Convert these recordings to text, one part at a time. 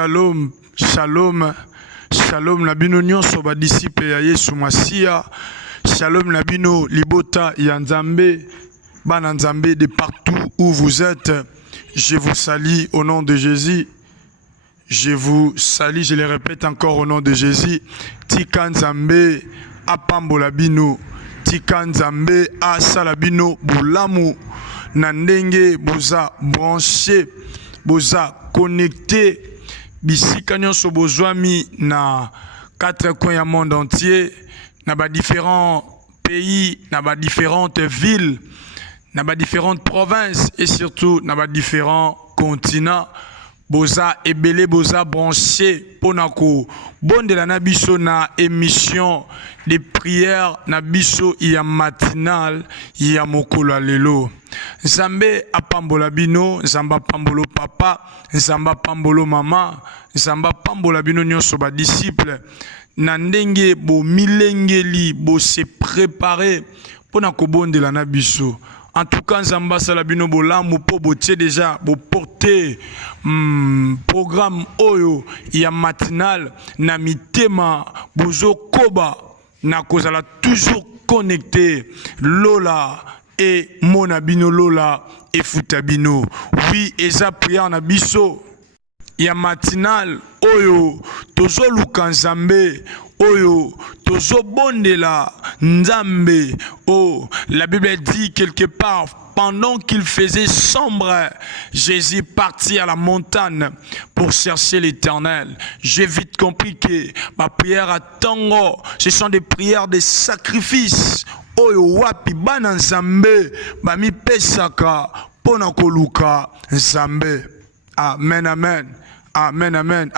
Shalom, shalom, shalom nabino nyonso ba disciple ya Yesu Masia. Shalom nabino libota ya Nzambe, bana Nzambe de partout où vous êtes. Je vous salue au nom de Jésus. Je vous salue, je le répète encore au nom de Jésus. Tika Nzambe apambola bino, tika Nzambe asala bino bulamu na ndenge boza branché, boza connecté. Bisika nyonso bozwami na 4 coins du monde entier, na ba différents pays, na ba différentes villes, na ba différentes provinces et surtout na ba différents continents. Boza ebele boza branché ponako bondela na biso na émission de prière na biso ya matinal ya mokolo lelo. Nzambe apambola bino, Nzamba pambolo papa, Nzamba pambolo mama, Nzamba pambola bino nyonso ba disciple na ndenge bo milengeli bo se préparer ponako bondela na biso. En tout cas, Nzamba salabino bolamu po botie déjà bo porter programme oyo ya matinal na mitema bozo koba na kozala toujours connecté Lola et monabino Lola et futabino. Oui, eza prière na biso ya matinal oyo tozo luka Nzambe oyo tozo bondela Nzambe. Oh, la Bible dit quelque part, pendant qu'il faisait sombre, Jésus partit à la montagne pour chercher l'Éternel. J'ai vite compris que ma prière à Tango, ce sont des prières de sacrifice. Oyo wapi bana Nzambe bami pesaka pona koluka Nzambe. Amen, amen. Amen, amen.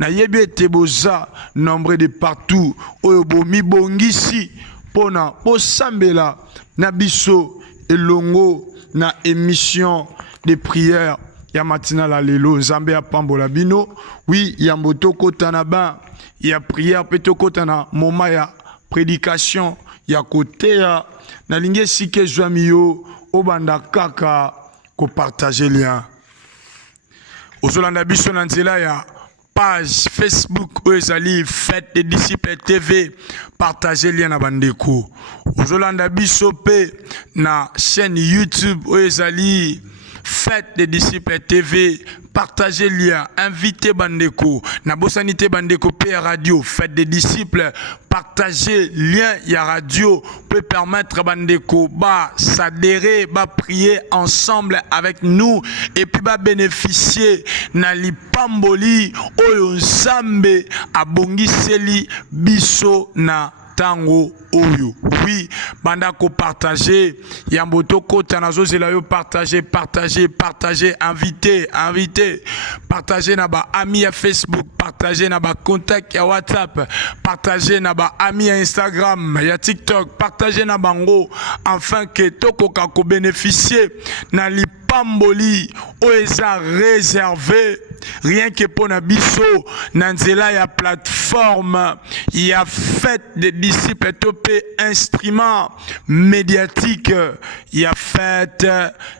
Na yebi ete boza nombre de partout. Oyo bomi bongisi pona posambela na biso elongo na émission de prière ya matinal lelo. Nzambe apambola bino. Oui, ya mboto kota na ba ya prière peto kota na moma ya prédication ya kote ya na linge sike zwami yo obanda kaka ko partager lien. Ozolanda biso na nzela ya page Facebook Oezali Fête des Disciples TV, partagez lien na bandeko. Ozolanda biso pe na chaîne YouTube Oezali Fête des Disciples TV, partagez lien, invitez bandeko. Na bosanité bandeko pe radio Fête des Disciples, partagez lien ya radio peut permettre bandeko ba s'adhérer, ba prier ensemble avec nous et puis ba bénéficier na lipamboli oyo Nzambe abongiseli biso na tango oyo. Oui, bandako partager yamboto kota na zozela yo partager, inviter, partager na ba ami ya Facebook, partager na ba contact ya WhatsApp, partager na ba ami ya Instagram, ya TikTok, partager na bango afin que tokoka ko bénéficier na lipamboli oeza réservé rien que pour Nabiso, Nanzela ya plateforme, il y a Fête des Disciples topé instrument médiatique, il y a Fête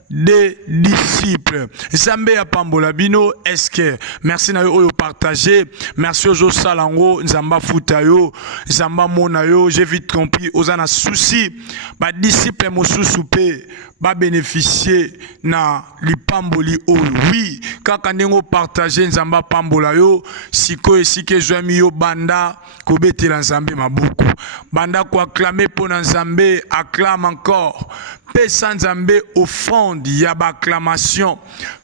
des Disciples. Zambé ya pambola bino, est-ce que merci na yo partager, merci aux salango, Zamba futayo, Zamba monayo, j'ai vite compris, ozana souci, ba disciple mo sousoupe, ba bénéficier na lipamboli o oui, kaka ndengo partager Nzamba pambola yo, siko esike zwami yo banda kobetela Nzambe mabuku. Banda ko acclamer pour Nzambe, acclame encore. Pesa Nzambe offrande ya ba acclamation.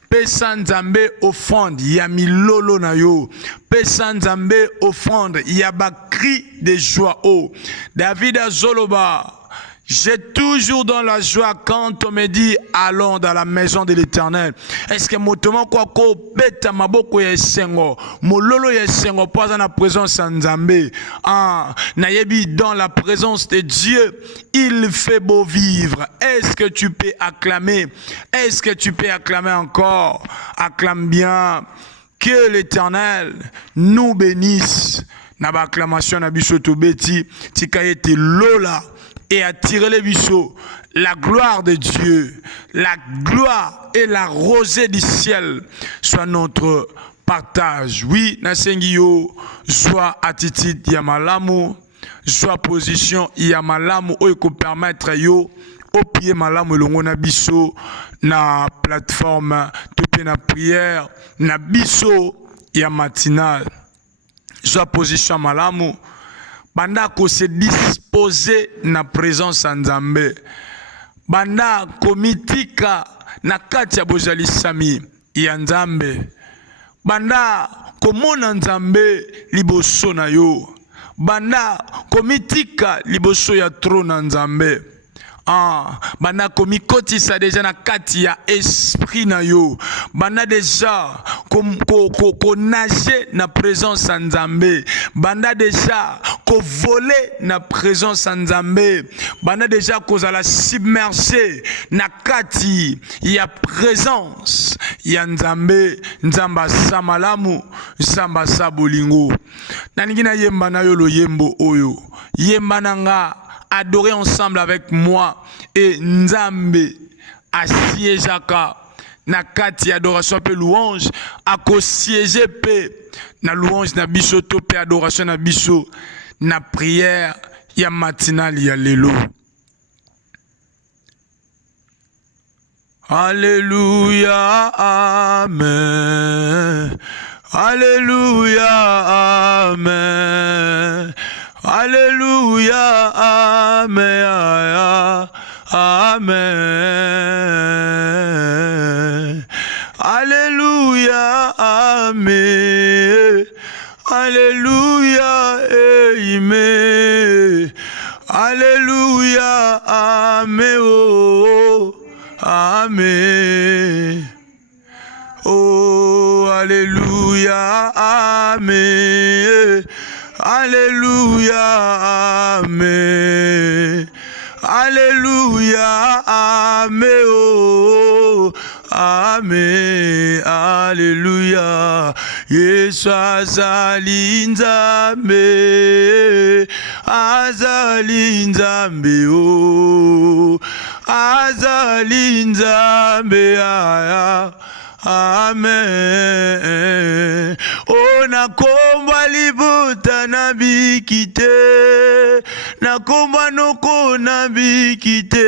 Pesa Nzambe offrande ya milolo na yo. Pesa Nzambe offrande ya ba cri de joie. Oh, David Azoloba, j'ai toujours dans la joie quand on me dit allons dans la maison de l'Éternel. Est-ce que motomo kwa ko beta maboko ya sengo, mololo ya sengo poza na présence de Nzambe. Nayebi dans la présence de Dieu, il fait beau vivre. Est-ce que tu peux acclamer? Est-ce que tu peux acclamer encore? Acclame bien. Que l'Éternel nous bénisse. Naba acclamation na biso to beti tikayete lola. Et attirer les bisous, la gloire de Dieu, la gloire et la rosée du ciel soit notre partage. Oui, nasengi yo soit attitude ya malamu, soit position ya malamu oyo ko permettre yo au pied malamu longo na biso na plateforme tout na prière na biso ya matinale. Soit position malamu banda ko se disposer na présence en Nzambe. Banda komitika na kati ya bozali sami ya Nzambe. Banda komona Nzambe liboso na yo. Banda komitika liboso ya trône na Nzambe. Banda komikotisa deja na kati ya esprit na yo. Banda deja ko nager na présence en Nzambe. Banda deja ko voler na présence en Nzambe. Banda deja ko zala submerger na kati ya présence ya Nzambe. Nzamba sa malamu, Nzamba sa bolingo. Naningi na yemba na yo lo yembo oyo. Yemba nanga adorer ensemble avec moi et Nzambe asiéjaka na kati adoration pe louange ako siéger pe na louange na biso to pe adoration na biso na prière ya matinale ya lelo. Alléluia, amen. Alléluia, amen. Alléluia, amen, amen. Alléluia, amen. Alléluia, amen. Alléluia, amen, oh, amen. Oh, alléluia, amen. Alléluia, amen. Alléluia, amen. Oh, amen. Alléluia. Yesu azali Nzambe. Azali Nzambe. Oh, azali Nzambe. Amen. Oh, nakomba libuta na bikite, nakomba noko na bikite,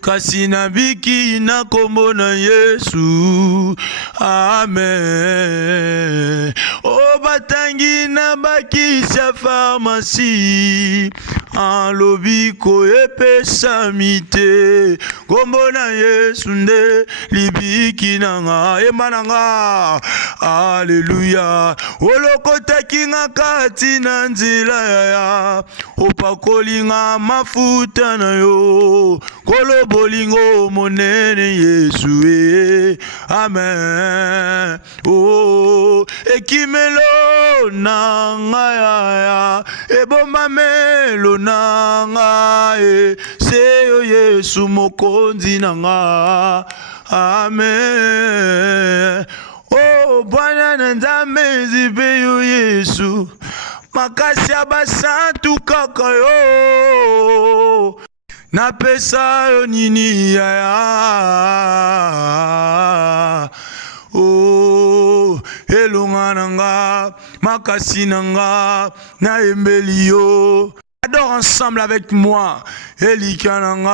kasi na biki na kombo na Yesu. Amen. Oh, batangi na bakisha pharmacie, en lobiko epesa mite, kombo na Yesu nde libiki nanga emananga. Alléluia. Olokotaki nga kati na nzela ya opakoli nga mafuta na yo, kolo bolingo monene Yesu e. Amen. Oh, ekimelo na nga ya ebombamelo na nga e, seyo Yesu mokonzi na nga. Amen. Oh, Bwana na Nzambe zibe yo Yesu, makasi abasantu kaka yo, napesa yo nini ya. Oh, elonga nanga, makasi nanga, na embeli yo. Adore ensemble avec moi. Elikananga,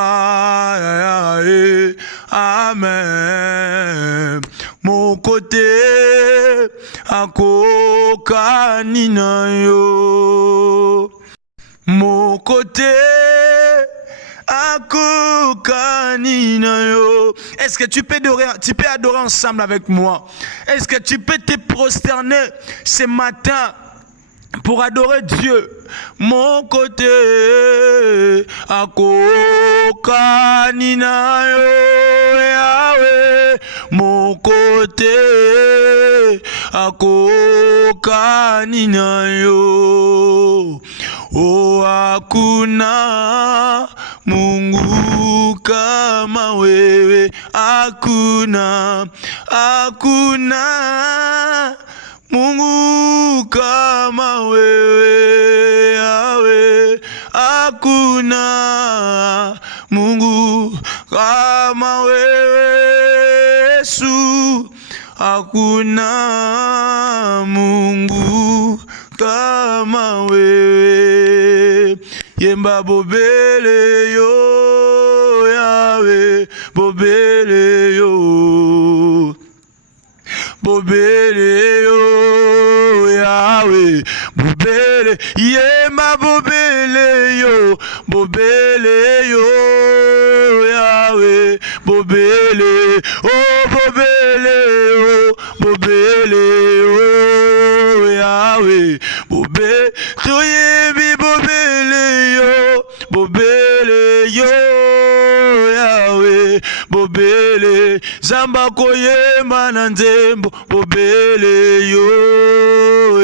amen. Mon côté, akoka nina yo. Mon côté, akoka nina yo. Est-ce que tu peux adorer ensemble avec moi? Est-ce que tu peux te prosterner ce matin pour adorer Dieu? Mon côté, akoka nina yo, Yahweh. Mon côté, akoka nina yo. Oh, hakuna Mungu kama wewe, hakuna Mungu kama wewe, Yahweh. Hakuna Mungu kama wewe, Yesu. hakuna Mungu kama wewe. Yemba bobele yo Yahweh, bobele yo, bobele yo Yahweh, bobele, yemba bobele yo, bobele yo Yahweh, bobele, oh bobele yo, bobele yo Yahweh, bobele, toyebi bobele yo, bobele yo Yahweh, bobele, zamba koyemba na nzembo, bobele yo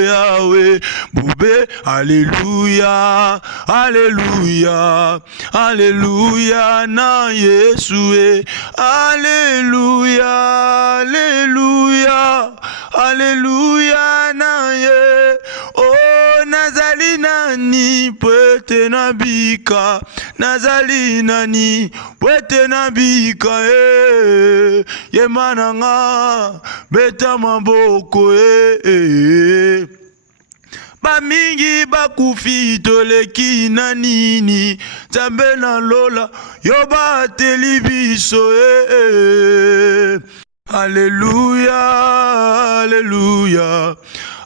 Yahweh, bobe, alléluia, alléluia, alléluia na Yesu, alléluia, alléluia, alléluia na ye, oh nazali nani pwete nabika, nazali nani pwete nabika, yemananga beta maboko, bamingi bakufi toleki na nini, Nzambe na lola yo bateli biso, Alléluia, alléluia,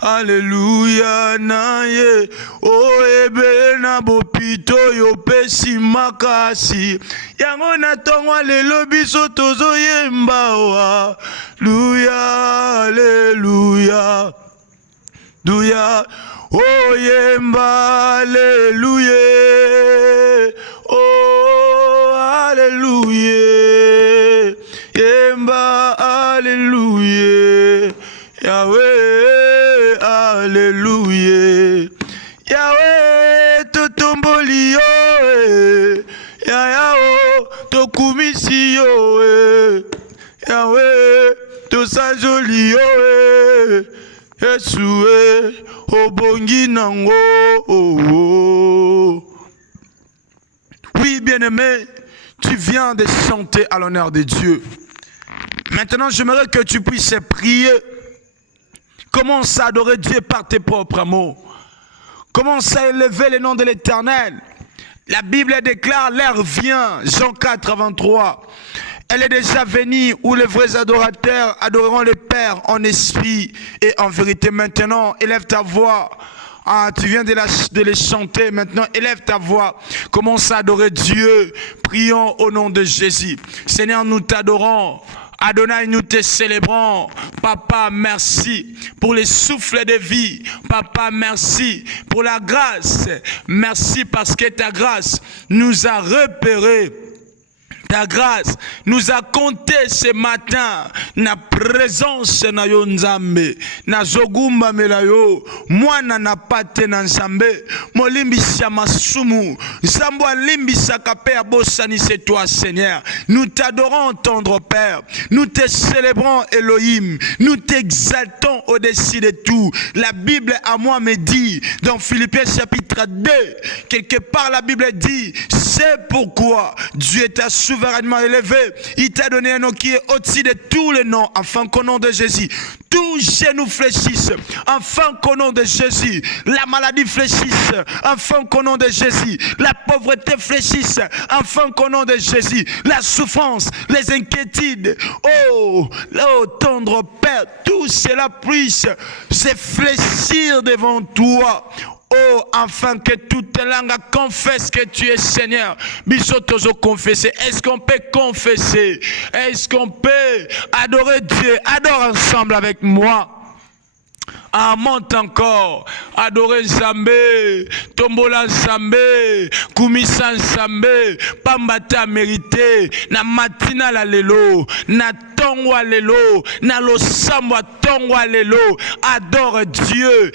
alléluia na ye, o ebele na bopito yo pesi makasi, yango na tongwa lelo biso tozo yemba, alléluia, alléluia, alléluia, oh yemba, alléluia, oh alléluia, yemba, alléluia, Yahweh, alléluia, Yahweh, totomboli yo, Yahweh, tokumisi yo, Yahweh, tosanjoli yo, Yeshua, obongi nango, Oui, bien-aimé, tu viens de chanter à l'honneur de Dieu. Maintenant, j'aimerais que tu puisses prier. Commence à adorer Dieu par tes propres mots. Commence à élever le nom de l'Éternel. La Bible déclare, l'heure vient, Jean 4, 23. Elle est déjà venue où les vrais adorateurs adoreront le Père en esprit et en vérité. Maintenant, élève ta voix. Ah, tu viens de les chanter. Maintenant, élève ta voix. Commence à adorer Dieu. Prions au nom de Jésus. Seigneur, nous t'adorons. Adonai, nous te célébrons. Papa, merci pour les souffles de vie. Papa, merci pour la grâce. Merci parce que ta grâce nous a repérés. Ta grâce nous a compté ce matin na présence na yo Nzambe na zogumba melayo mwana na pate na Nzambe molimbisa masumu Nzambo alimbisa kape abosani c'est toi Seigneur. Nous t'adorons tendre Père, nous te célébrons Elohim, nous t'exaltons au-dessus de tout. La Bible à moi me dit dans Philippiens chapitre 2 quelque part la Bible dit c'est pourquoi Dieu t'a souverainement élevé, il t'a donné un nom qui est au-dessus de tous les noms, afin qu'au nom de Jésus, tous genoux fléchissent, afin qu'au nom de Jésus, la maladie fléchisse, afin qu'au nom de Jésus, la pauvreté fléchisse, afin qu'au nom de Jésus, la souffrance, les inquiétudes, oh tendre Père, tout cela puisse se fléchir devant toi. Oh, afin que toute langue confesse que tu es Seigneur. Bisotozo confesser. Est-ce qu'on peut confesser? Est-ce qu'on peut adorer Dieu? Adore ensemble avec moi. Ah, monte encore, adorer Nzambe, tombola Nzambe, kumisa Nzambe, pambata mérité, na matina la lelo, na tongwa lelo, na losambwa tongwa lelo, adore Dieu,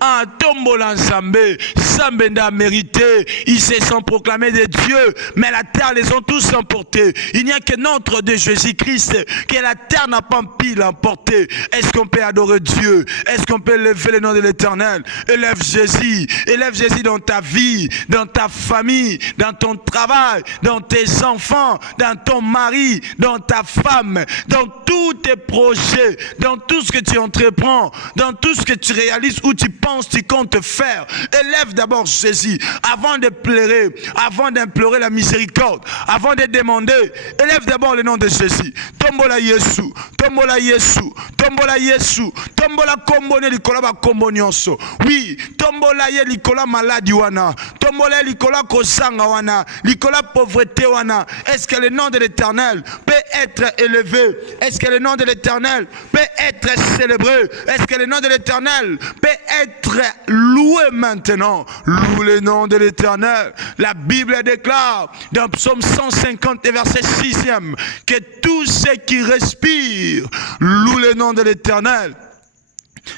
ah, tombola Nzambe, Nzambe n'a mérité, ils se sont proclamés des dieux, mais la terre les ont tous emportés. Il n'y a que notre de Jésus-Christ, que la terre n'a pas pu l'emporter. Est-ce qu'on peut adorer Dieu? Est-ce qu'on peut lever le nom de l'Éternel? Élève Jésus dans ta vie, dans ta famille, dans ton travail, dans tes enfants, dans ton mari, dans dans ta femme, dans tous tes projets, dans tout ce que tu entreprends, dans tout ce que tu réalises, où tu penses, tu comptes faire. Élève d'abord Jésus avant de pleurer, avant d'implorer la miséricorde, avant de demander. Élève d'abord le nom de Jésus. Tombola Yesu, tombola Yesu, tombola Yesu, tombola kombone likola ba kombo nyonso. Oui, tombola ye likola maladie wana, tombola likola kosanga wana, likola pauvreté wana. Est-ce que le nom de l'Éternel peut être élevé? Est-ce que le nom de l'Éternel peut être célébré? Est-ce que le nom de l'Éternel peut être loué maintenant? Loue le nom de l'Éternel. La Bible déclare dans Psaume 150 verset 6e que tous ceux qui respirent louent le nom de l'Éternel.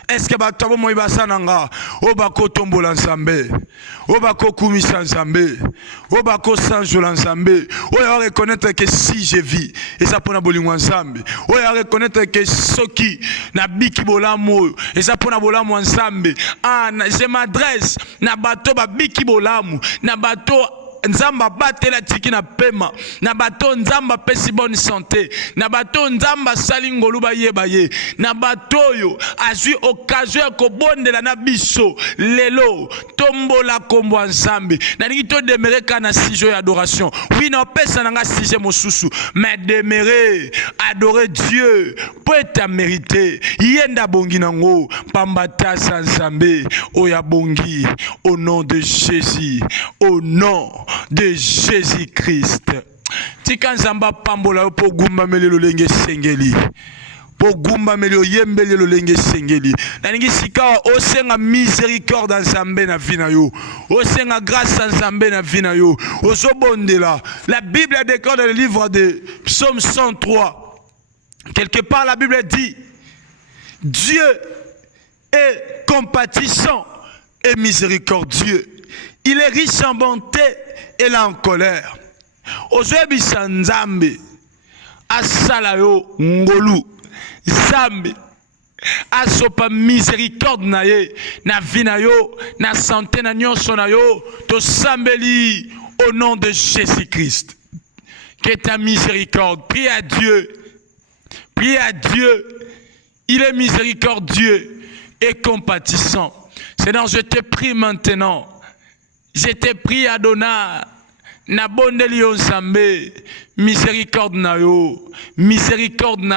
Est-ce que batabo moibasa nanga obako tombola nzambe obako kumisa nzambe obako sanjola nzambe oya reconnaître que si je vis et ça pona bolingo nzambe oya reconnaître que soki na biki bolamu et ça pona bolamu nzambe je m'adresse na bato ba biki bolamu na bato Nzamba batela tiki na pema na bato nzamba pesi bonne santé na bato nzamba salingolu ba ye na bato yo azui occasion ko bondela na biso lelo tombola kombo nzambe na ningi to demeurer kana sijo ya adoration. Oui na pesa nanga sije mosusu mais demeurer adorer Dieu peut ta mériter yenda bongi nango pambata sa nzambe oya bongi au nom de Jésus, au nom de Jésus-Christ. Tika nzamba pambola po gumba melelo lenge sengeli. Po gumba melelo yembelelo lenge sengeli. Na ningi sika osenga miséricorde nzambe na vina yo. Osenga grâce nzambe na vina yo. Osobondela. La Bible déclare dans le livre de Psaume 103. Quelque part la Bible dit Dieu est compatissant et miséricordieux. Il est riche en bonté et là en colère. Ozoebi sanzambe asala yo ngolu zambe asopa miséricorde na ye na vie na yo na santé na nyonso na yo to sambeli au nom de Jésus-Christ. Que ta miséricorde, prie à Dieu. Prie à Dieu. Il est miséricordieux et compatissant. Seigneur, je te prie maintenant. Je te prie Adonai. Na bondeli yo nzambe. Miséricorde na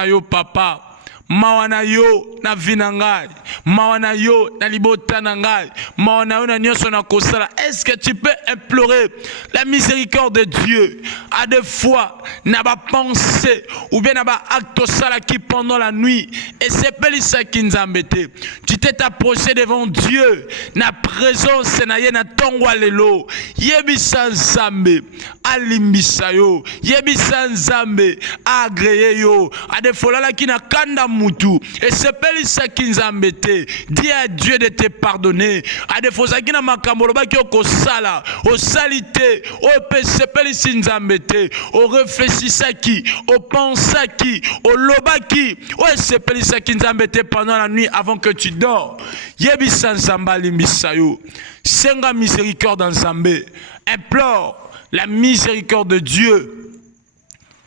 yo papa. Mawana yo na vinangai, mawana yo na libota nangai, mawana yo na nyonso na kosala. Est-ce que tu peux implorer la miséricorde de Dieu à des fois na ba pensée ou bien na ba acte sala qui pendant la nuit et c'est pelisa ki nzambete. Tu t'es approché devant Dieu na présence na ye na tongwa lelo. Yebisa nzambe alimbisa yo, yebisa nzambe agreye yo. A des fois là qui na kanda mutu et sepelisa kinzambete. Dis à Dieu de te pardonner. A des fois qui na makambo ba ki okosala o salité o pe sepelisi nzambete o réfléchissa qui o pensa qui o loba qui o sepelisa kinzambete pendant la nuit avant que tu dors. Yebisa nzamba limbisa yo. Senga miséricorde nzambe. Implore la miséricorde de Dieu.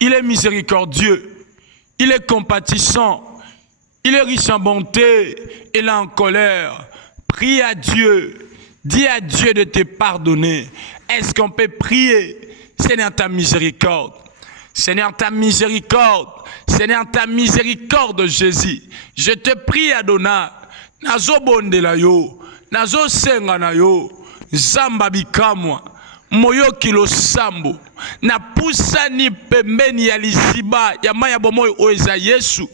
Il est miséricordieux. Il est compatissant. Il est riche en bonté et là en colère. Prie à Dieu. Dis à Dieu de te pardonner. Est-ce qu'on peut prier? Seigneur, ta miséricorde. Seigneur, ta miséricorde. Seigneur, ta miséricorde, Jésus. Je te prie, Adonai. Nazo bonde la yo. Nazo senga na yo. Zamba bikamwa. Moyo kilo sambo. Na pusani pembeni ya liziba ya maya bomoyo oeza Yesu.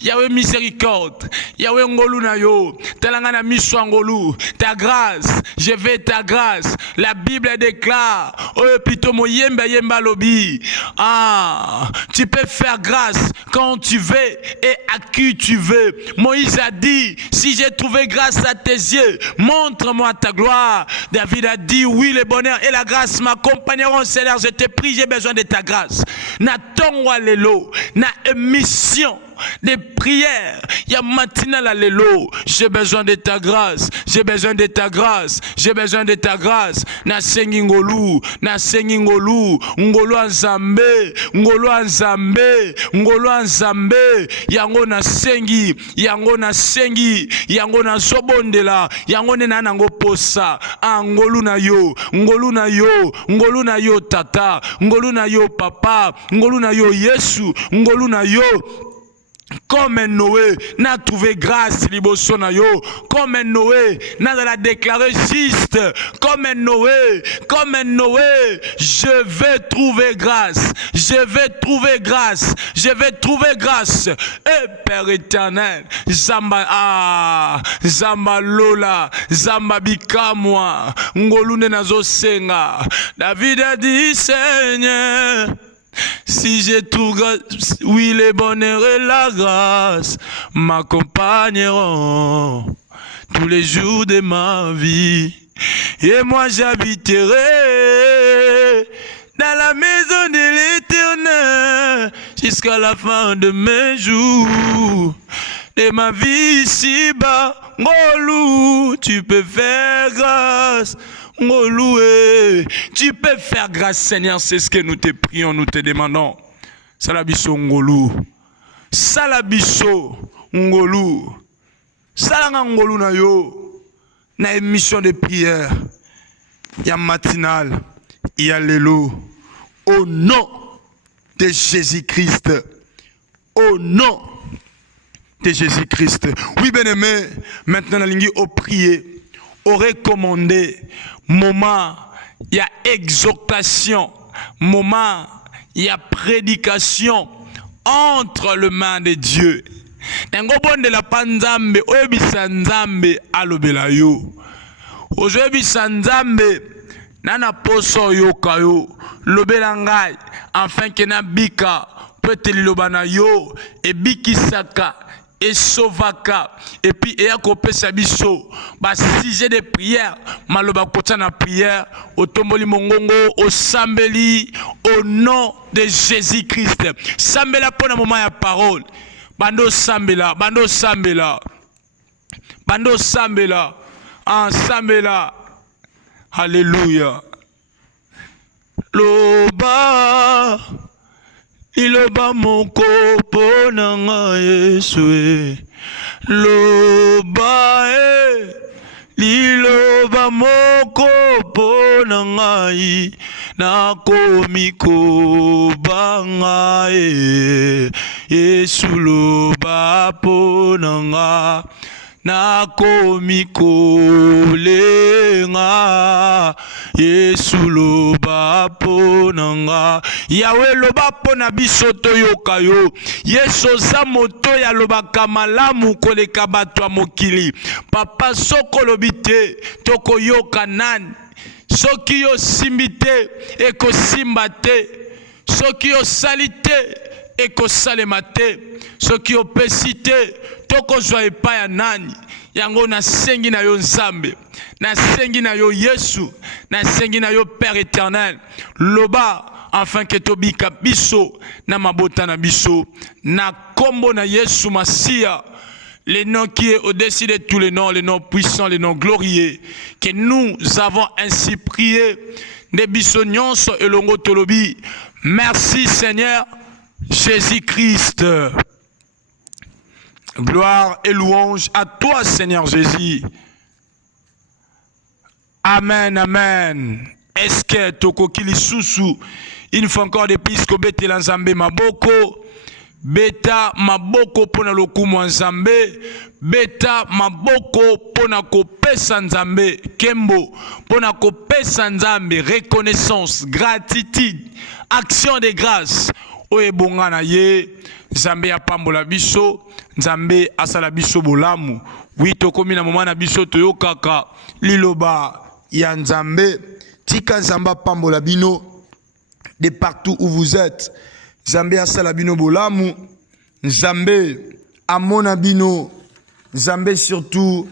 Yawe miséricorde. Yawe ngolu na yo. Talangana miswa ngolu. Ta grâce. Je veux ta grâce. La Bible déclare. Oh plutôt mo yemba yemba lobi. Ah. Tu peux faire grâce quand tu veux et à qui tu veux. Moïse a dit. Si j'ai trouvé grâce à tes yeux. Montre-moi ta gloire. David a dit. Oui le bonheur et la grâce m'accompagneront. Seigneur je te prie, j'ai besoin de ta grâce. Na tongwa lelo, na émission des prières. Ya matinal alelo. J'ai besoin de ta grâce. J'ai besoin de ta grâce. J'ai besoin de ta grâce. Na sengi ngolu. Na sengi ngolu. Ngolu anzambe. Ngolu anzambe. Ngolu anzambe. Yango na sengi. Yango na sengi. Yango na sobondela. Yango ne nanango posa. Ngolu na yo. Ngolu na yo. Ngolu na yo tata. Ngolu na yo papa. Ngolu na yo Yesu. Ngolu na yo. Comme un Noé n'a trouvé grâce liboso na yo, comme un Noé n'a la déclaré juste, comme un Noé, je vais trouver grâce, je vais trouver grâce, je vais trouver grâce. Et Père éternel, Zamba Zamba Lola, Zamba Bikamwa, Ngolune nazo senga. David a dit Seigneur, si j'ai tout grâce, oui, les bonheurs et la grâce m'accompagneront tous les jours de ma vie. Et moi j'habiterai dans la maison de l'Éternel jusqu'à la fin de mes jours. De ma vie ici-bas, Ngolou, tu peux faire grâce. Ngolou, tu peux faire grâce, Seigneur, c'est ce que nous te prions, nous te demandons. Salabiso Ngolou. Salabiso Ngolou. Salanga Ngolou na yo. Na émission de prière. Il y a matinale. Il y a l'élo. Au nom de Jésus-Christ. Au nom de Jésus-Christ. Oui, bien-aimé, maintenant la ligne au prier, au recommandé, moment, il y a exhortation, moment, il y a prédication entre les mains de Dieu. N'engobon de la panzambe, oebisa nzambe alobela yo. Oebisa nzambe, nana poso yo kayo, lobela ngai, afin que na bika, peut-être lobana yo, et bikisaka, et sauvaka, et puis et à couper sa biso, bah sujet de prière, maloba kota na prière, au tomboli mongongo, au sambeli, au nom de Jésus-Christ. Sambela pour un moment ya parole. Bando sambela, bando sambela, bando sambela, en sambela. Alléluia. Loba. Iloba moko ponanga Yesu loba liloba moko ponanga nakomiko banga Yesu loba ponanga nakomiko lenga Yesu loba ponanga Yahweh loba pona biso toyoka yo Yesu za moto ya loba kamalamu koleka bato ya mokili papa soko lobite toko yoka nani soki yo simbite eko simbate soki yo salite eko salemate soki yo pesite toko zwa epai ya nani yango na sengi na yo nzambe na sengi na yo Yesu na sengi na yo Père éternel loba afin que tobika biso na mabota na biso na kombo na Yesu Masia le nom qui est au-dessus de tous les noms, le nom puissant, le nom glorieux que nous avons ainsi prié de biso nyonso elongo tolobi merci Seigneur Jésus-Christ. Gloire et louange à toi, Seigneur Jésus. Amen, amen. Est-ce que toko kili susu, une fois encore de plus que bete l'anzambe maboko, beta maboko pona lokumu nzambe, beta maboko pona kopesa nzambe, kembo pona kopesa nzambe, reconnaissance, gratitude, action de grâce. Oye bongana ye, nzambe ya pambola biso. Nzambe asala biso bolamu wito komi na mama na biso toyokaka liloba ya nzambe tika nzamba pambola bino de partout où vous êtes nzambe asala bino bolamu nzambe amona bino nzambe surtout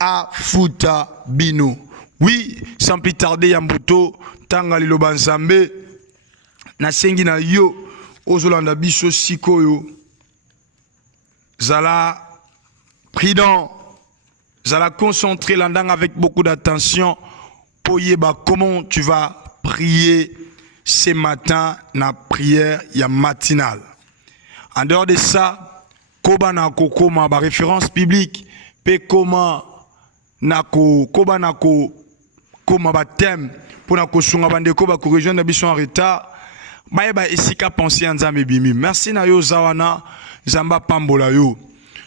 afuta bino oui sans plus tarder ya mbuto tanga liloba nzambe na sengi na yo ozolanda biso sikoyo zala prudent, zala concentré là-dedans avec beaucoup d'attention pour yeba comment tu vas prier ce matin na prière ya matinale. En dehors de ça, koba na kokoma ba référence biblique pe comment na ko koba na ko koma ba thème pour na ko sunga bandeko ba ko rejoindre biso en retard. Ba esika penser nzambe bimi. Merci na yo zawana zamba pambola yo.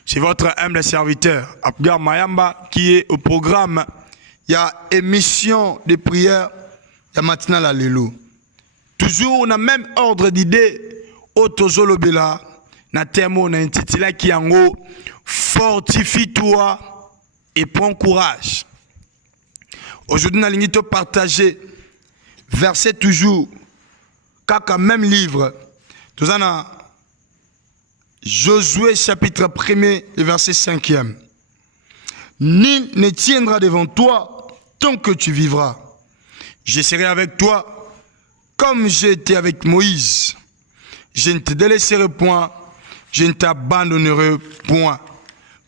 C'est votre humble serviteur Abgar Mayamba qui est au programme. Il y a émission de prière, il y a matinale à l'élo. Toujours on a même ordre d'idée au tozolobela na termo na intitula qui en haut fortifie-toi et prends courage. Aujourd'hui, nous allons partager verset toujours, kaka même livre. Nous avons Josué chapitre 1er, le verset 5e. Nul ne tiendra devant toi tant que tu vivras. Je serai avec toi comme j'ai été avec Moïse. Je ne te délaisserai point, je ne t'abandonnerai point.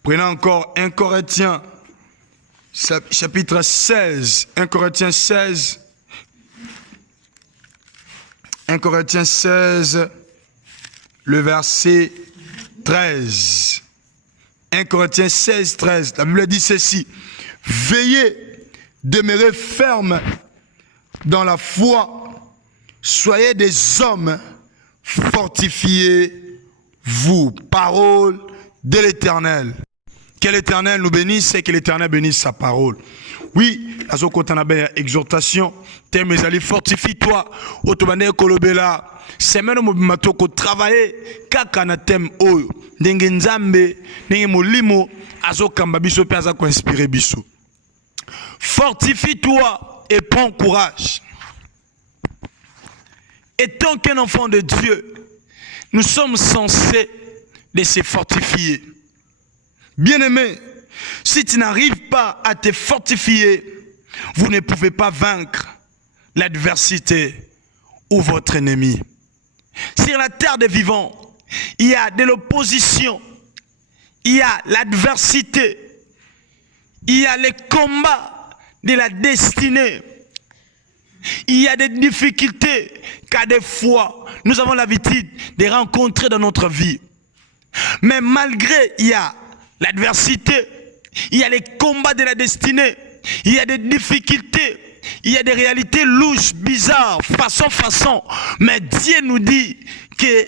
Prenons encore 1 Corinthiens chapitre 16, 1 Corinthiens 16, 1 Corinthiens 16, le verset 13. 1 Corinthiens 16, 13. La Bible dit ceci. Veillez, demeurez fermes dans la foi. Soyez des hommes fortifiés, vous. Parole de l'Éternel. Que l'Éternel nous bénisse et que l'Éternel bénisse sa parole. Oui, la exhortation. Thème ezali fortifie-toi. Otobane kolobela. Semaine où matoko travailler kaka na thème oyo. Ndenge nzambe, ndenge molimo azokamba biso pe azako inspirer biso. Fortifie-toi et prends courage. Étant qu'un enfant de Dieu, nous sommes censés de se fortifier. Bien-aimé, si tu n'arrives pas à te fortifier, vous ne pouvez pas vaincre l'adversité ou votre ennemi. Sur la terre des vivants, il y a de l'opposition, il y a l'adversité, il y a les combats de la destinée, il y a des difficultés qu'à des fois nous avons l'habitude de rencontrer dans notre vie. Mais malgré il y a l'adversité, il y a les combats de la destinée, il y a des difficultés, il y a des réalités louches, bizarres, façon. Mais Dieu nous dit que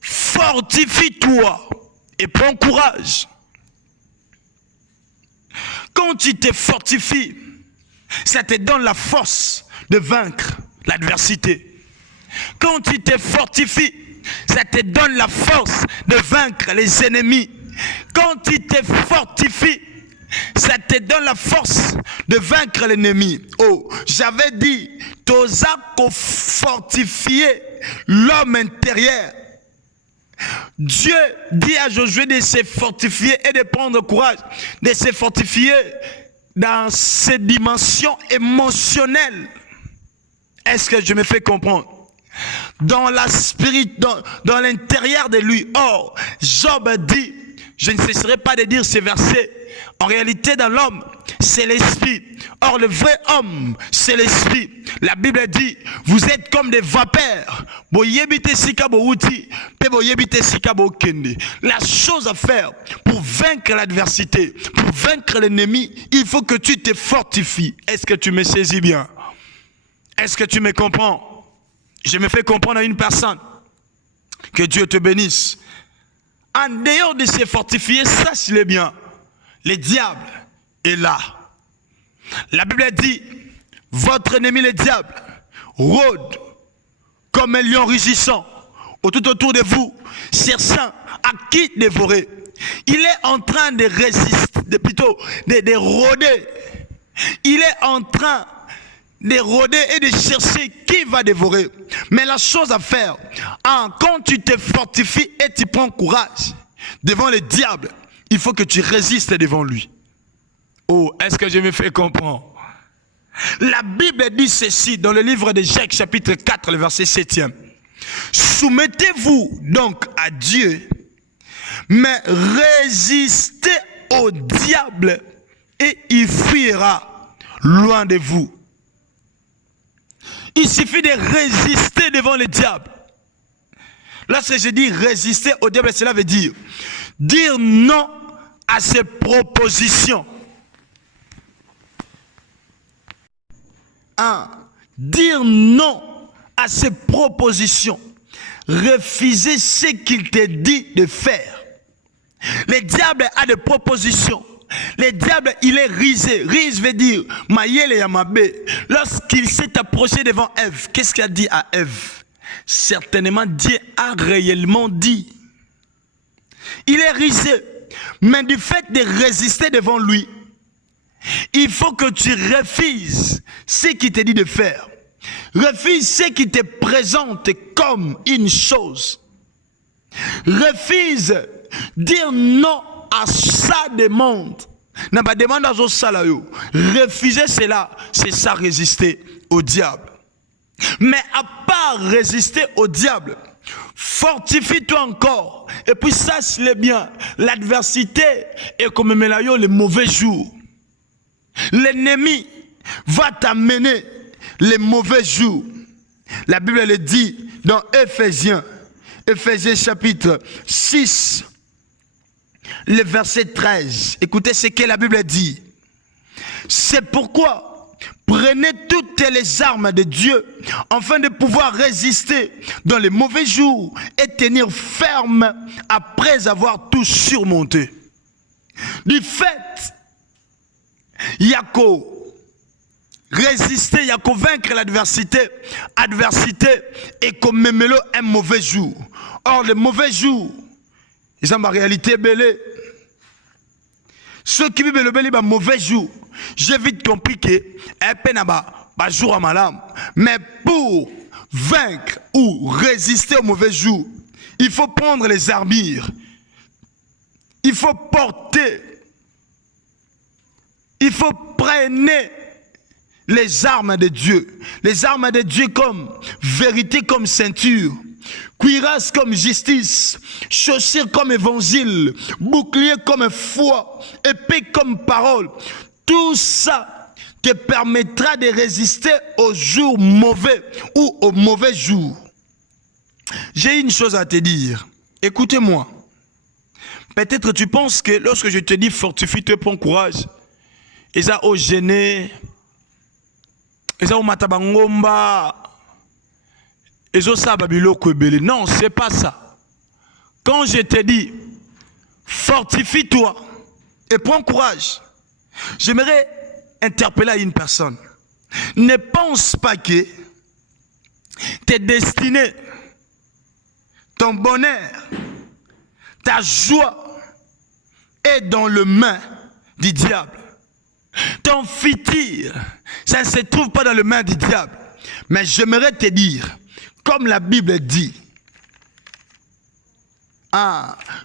fortifie-toi et prends courage. Quand tu te fortifies, ça te donne la force de vaincre l'adversité. Quand tu te fortifies, ça te donne la force de vaincre les ennemis. Quand tu te fortifies, ça te donne la force de vaincre l'ennemi. Oh, j'avais dit, Tozako fortifier l'homme intérieur. Dieu dit à Josué de se fortifier et de prendre courage, de se fortifier dans ses dimensions émotionnelles. Est-ce que je me fais comprendre? Dans la spirit, dans l'intérieur de lui. Or, Job dit, je ne cesserai pas de dire ces versets. En réalité, dans l'homme, c'est l'esprit. Or, le vrai homme, c'est l'esprit. La Bible dit, vous êtes comme des vapeurs. La chose à faire pour vaincre l'adversité, pour vaincre l'ennemi, il faut que tu te fortifies. Est-ce que tu me saisis bien? Est-ce que tu me comprends? Je me fais comprendre à une personne. Que Dieu te bénisse. En dehors de se fortifier, sache-le bien. Le diable est là. La Bible dit, votre ennemi le diable rôde comme un lion rugissant tout autour de vous, cherchant à qui dévorer. Il est en train de résister, de rôder. Il est en train de rôder et de chercher qui va dévorer. Mais la chose à faire, quand tu te fortifies et tu prends courage devant le diable, il faut que tu résistes devant lui. Oh, est-ce que je me fais comprendre? La Bible dit ceci dans le livre de Jacques chapitre 4, le verset 7e. Soumettez-vous donc à Dieu, Mais résistez au diable et il fuira loin de vous. Il suffit de résister devant le diable. Lorsque je dis résister au diable, cela veut dire non à ses propositions. Dire non à ses propositions. Refuser ce qu'il te dit de faire. Le diable a des propositions. Le diable, il est risé. Rise veut dire Mayele Yamabe. Lorsqu'il s'est approché devant Ève, qu'est-ce qu'il a dit à Ève? Certainement, Dieu a réellement dit. Il est risé. Mais du fait de résister devant lui, il faut que tu refuses ce qu'il te dit de faire. Refuse ce qui te présente comme une chose. Refuse dire non à sa demande. Refuser cela, c'est ça résister au diable. Mais à part résister au diable, fortifie-toi encore. Et puis sache-le bien, l'adversité est comme les mauvais jours. L'ennemi va t'amener les mauvais jours. La Bible le dit dans Éphésiens chapitre 6, le verset 13. Écoutez ce que la Bible dit. C'est pourquoi prenez toutes les armes de Dieu afin de pouvoir résister dans les mauvais jours et tenir ferme après avoir tout surmonté. Du fait, il y a qu'au résister, il y a qu'au vaincre l'adversité. Adversité est comme un mauvais jour. Or, les mauvais jours, ils ont ma réalité belle. Ceux qui vivent le bel mauvais jour, j'ai vite compris que un jour à malam. Mais pour vaincre ou résister au mauvais jour, il faut prendre les armures. Il faut porter. Il faut prendre les armes de Dieu. Les armes de Dieu comme vérité, comme ceinture. Cuirasse comme justice, chaussures comme évangile, bouclier comme foi, épée comme parole. Tout ça te permettra de résister aux jours mauvais ou aux mauvais jours. J'ai une chose à te dire. Écoutez-moi. Peut-être tu penses que lorsque je te dis fortifie-toi, prends courage. Et ça au gêné. Et ça au matabangomba. Non, c'est pas ça. Quand je te dis, fortifie-toi et prends courage, j'aimerais interpeller à une personne. Ne pense pas que tes destinées, ton bonheur, ta joie est dans les mains du diable. Ton futur, ça ne se trouve pas dans les mains du diable. Mais j'aimerais te dire, comme la Bible dit,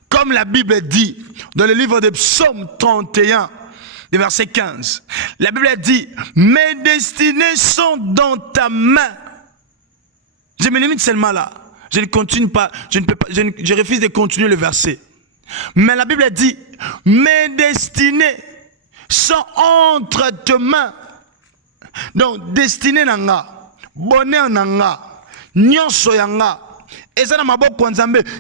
comme la Bible dit dans le livre de Psaume 31, verset 15, la Bible dit, mes destinées sont dans ta main. Je me limite seulement là. Je ne continue pas, je refuse de continuer le verset. Mais la Bible dit, mes destinées sont entre tes mains. Donc, destinée nanga, bonheur nanga, nyonso yanga.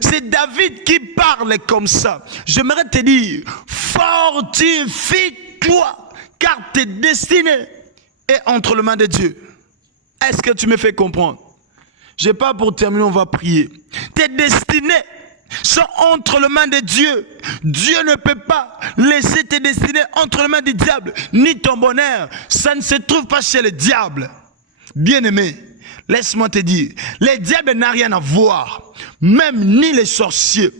C'est David qui parle comme ça. J'aimerais te dire, fortifie-toi, car tes destinées est entre les mains de Dieu. Est-ce que tu me fais comprendre? Je n'ai pas pour terminer, on va prier. Tes destinées sont entre les mains de Dieu. Dieu ne peut pas laisser tes destinées entre les mains du diable, ni ton bonheur. Ça ne se trouve pas chez le diable. Bien-aimé, laisse-moi te dire, le diable n'a rien à voir, même ni les sorciers.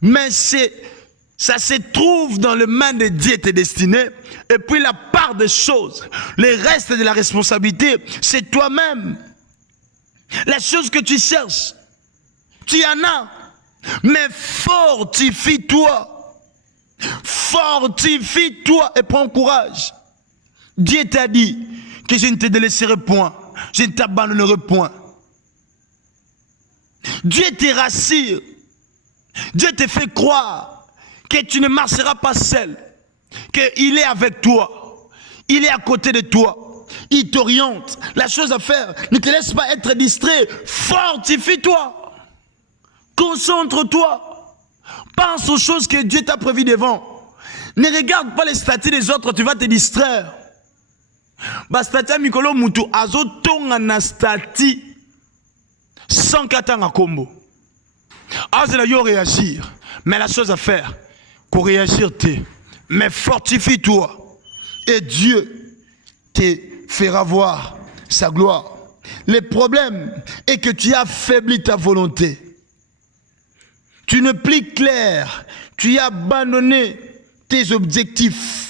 Mais ça se trouve dans les mains de Dieu tes destinées. Et puis la part des choses, le reste de la responsabilité, c'est toi-même. La chose que tu cherches, tu en as. Mais fortifie-toi. Fortifie-toi et prends courage. Dieu t'a dit que je ne te délaisserai point. Je ne t'abandonnerai point. Dieu te rassure. Dieu te fait croire que tu ne marcheras pas seul, qu'il est avec toi, il est à côté de toi, il t'oriente. La chose à faire, ne te laisse pas être distrait, fortifie-toi, concentre-toi, pense aux choses que Dieu t'a prévues devant. Ne regarde pas les statuts des autres, tu vas te distraire. Bastati mikolo mutu azo tonga na stati sans katanga kombo. Azela yo réagir, mais la chose à faire, pour réagir t'es, mais fortifie-toi et Dieu te fera voir sa gloire. Le problème est que tu as affaibli ta volonté. Tu ne plus clair, tu as abandonné tes objectifs.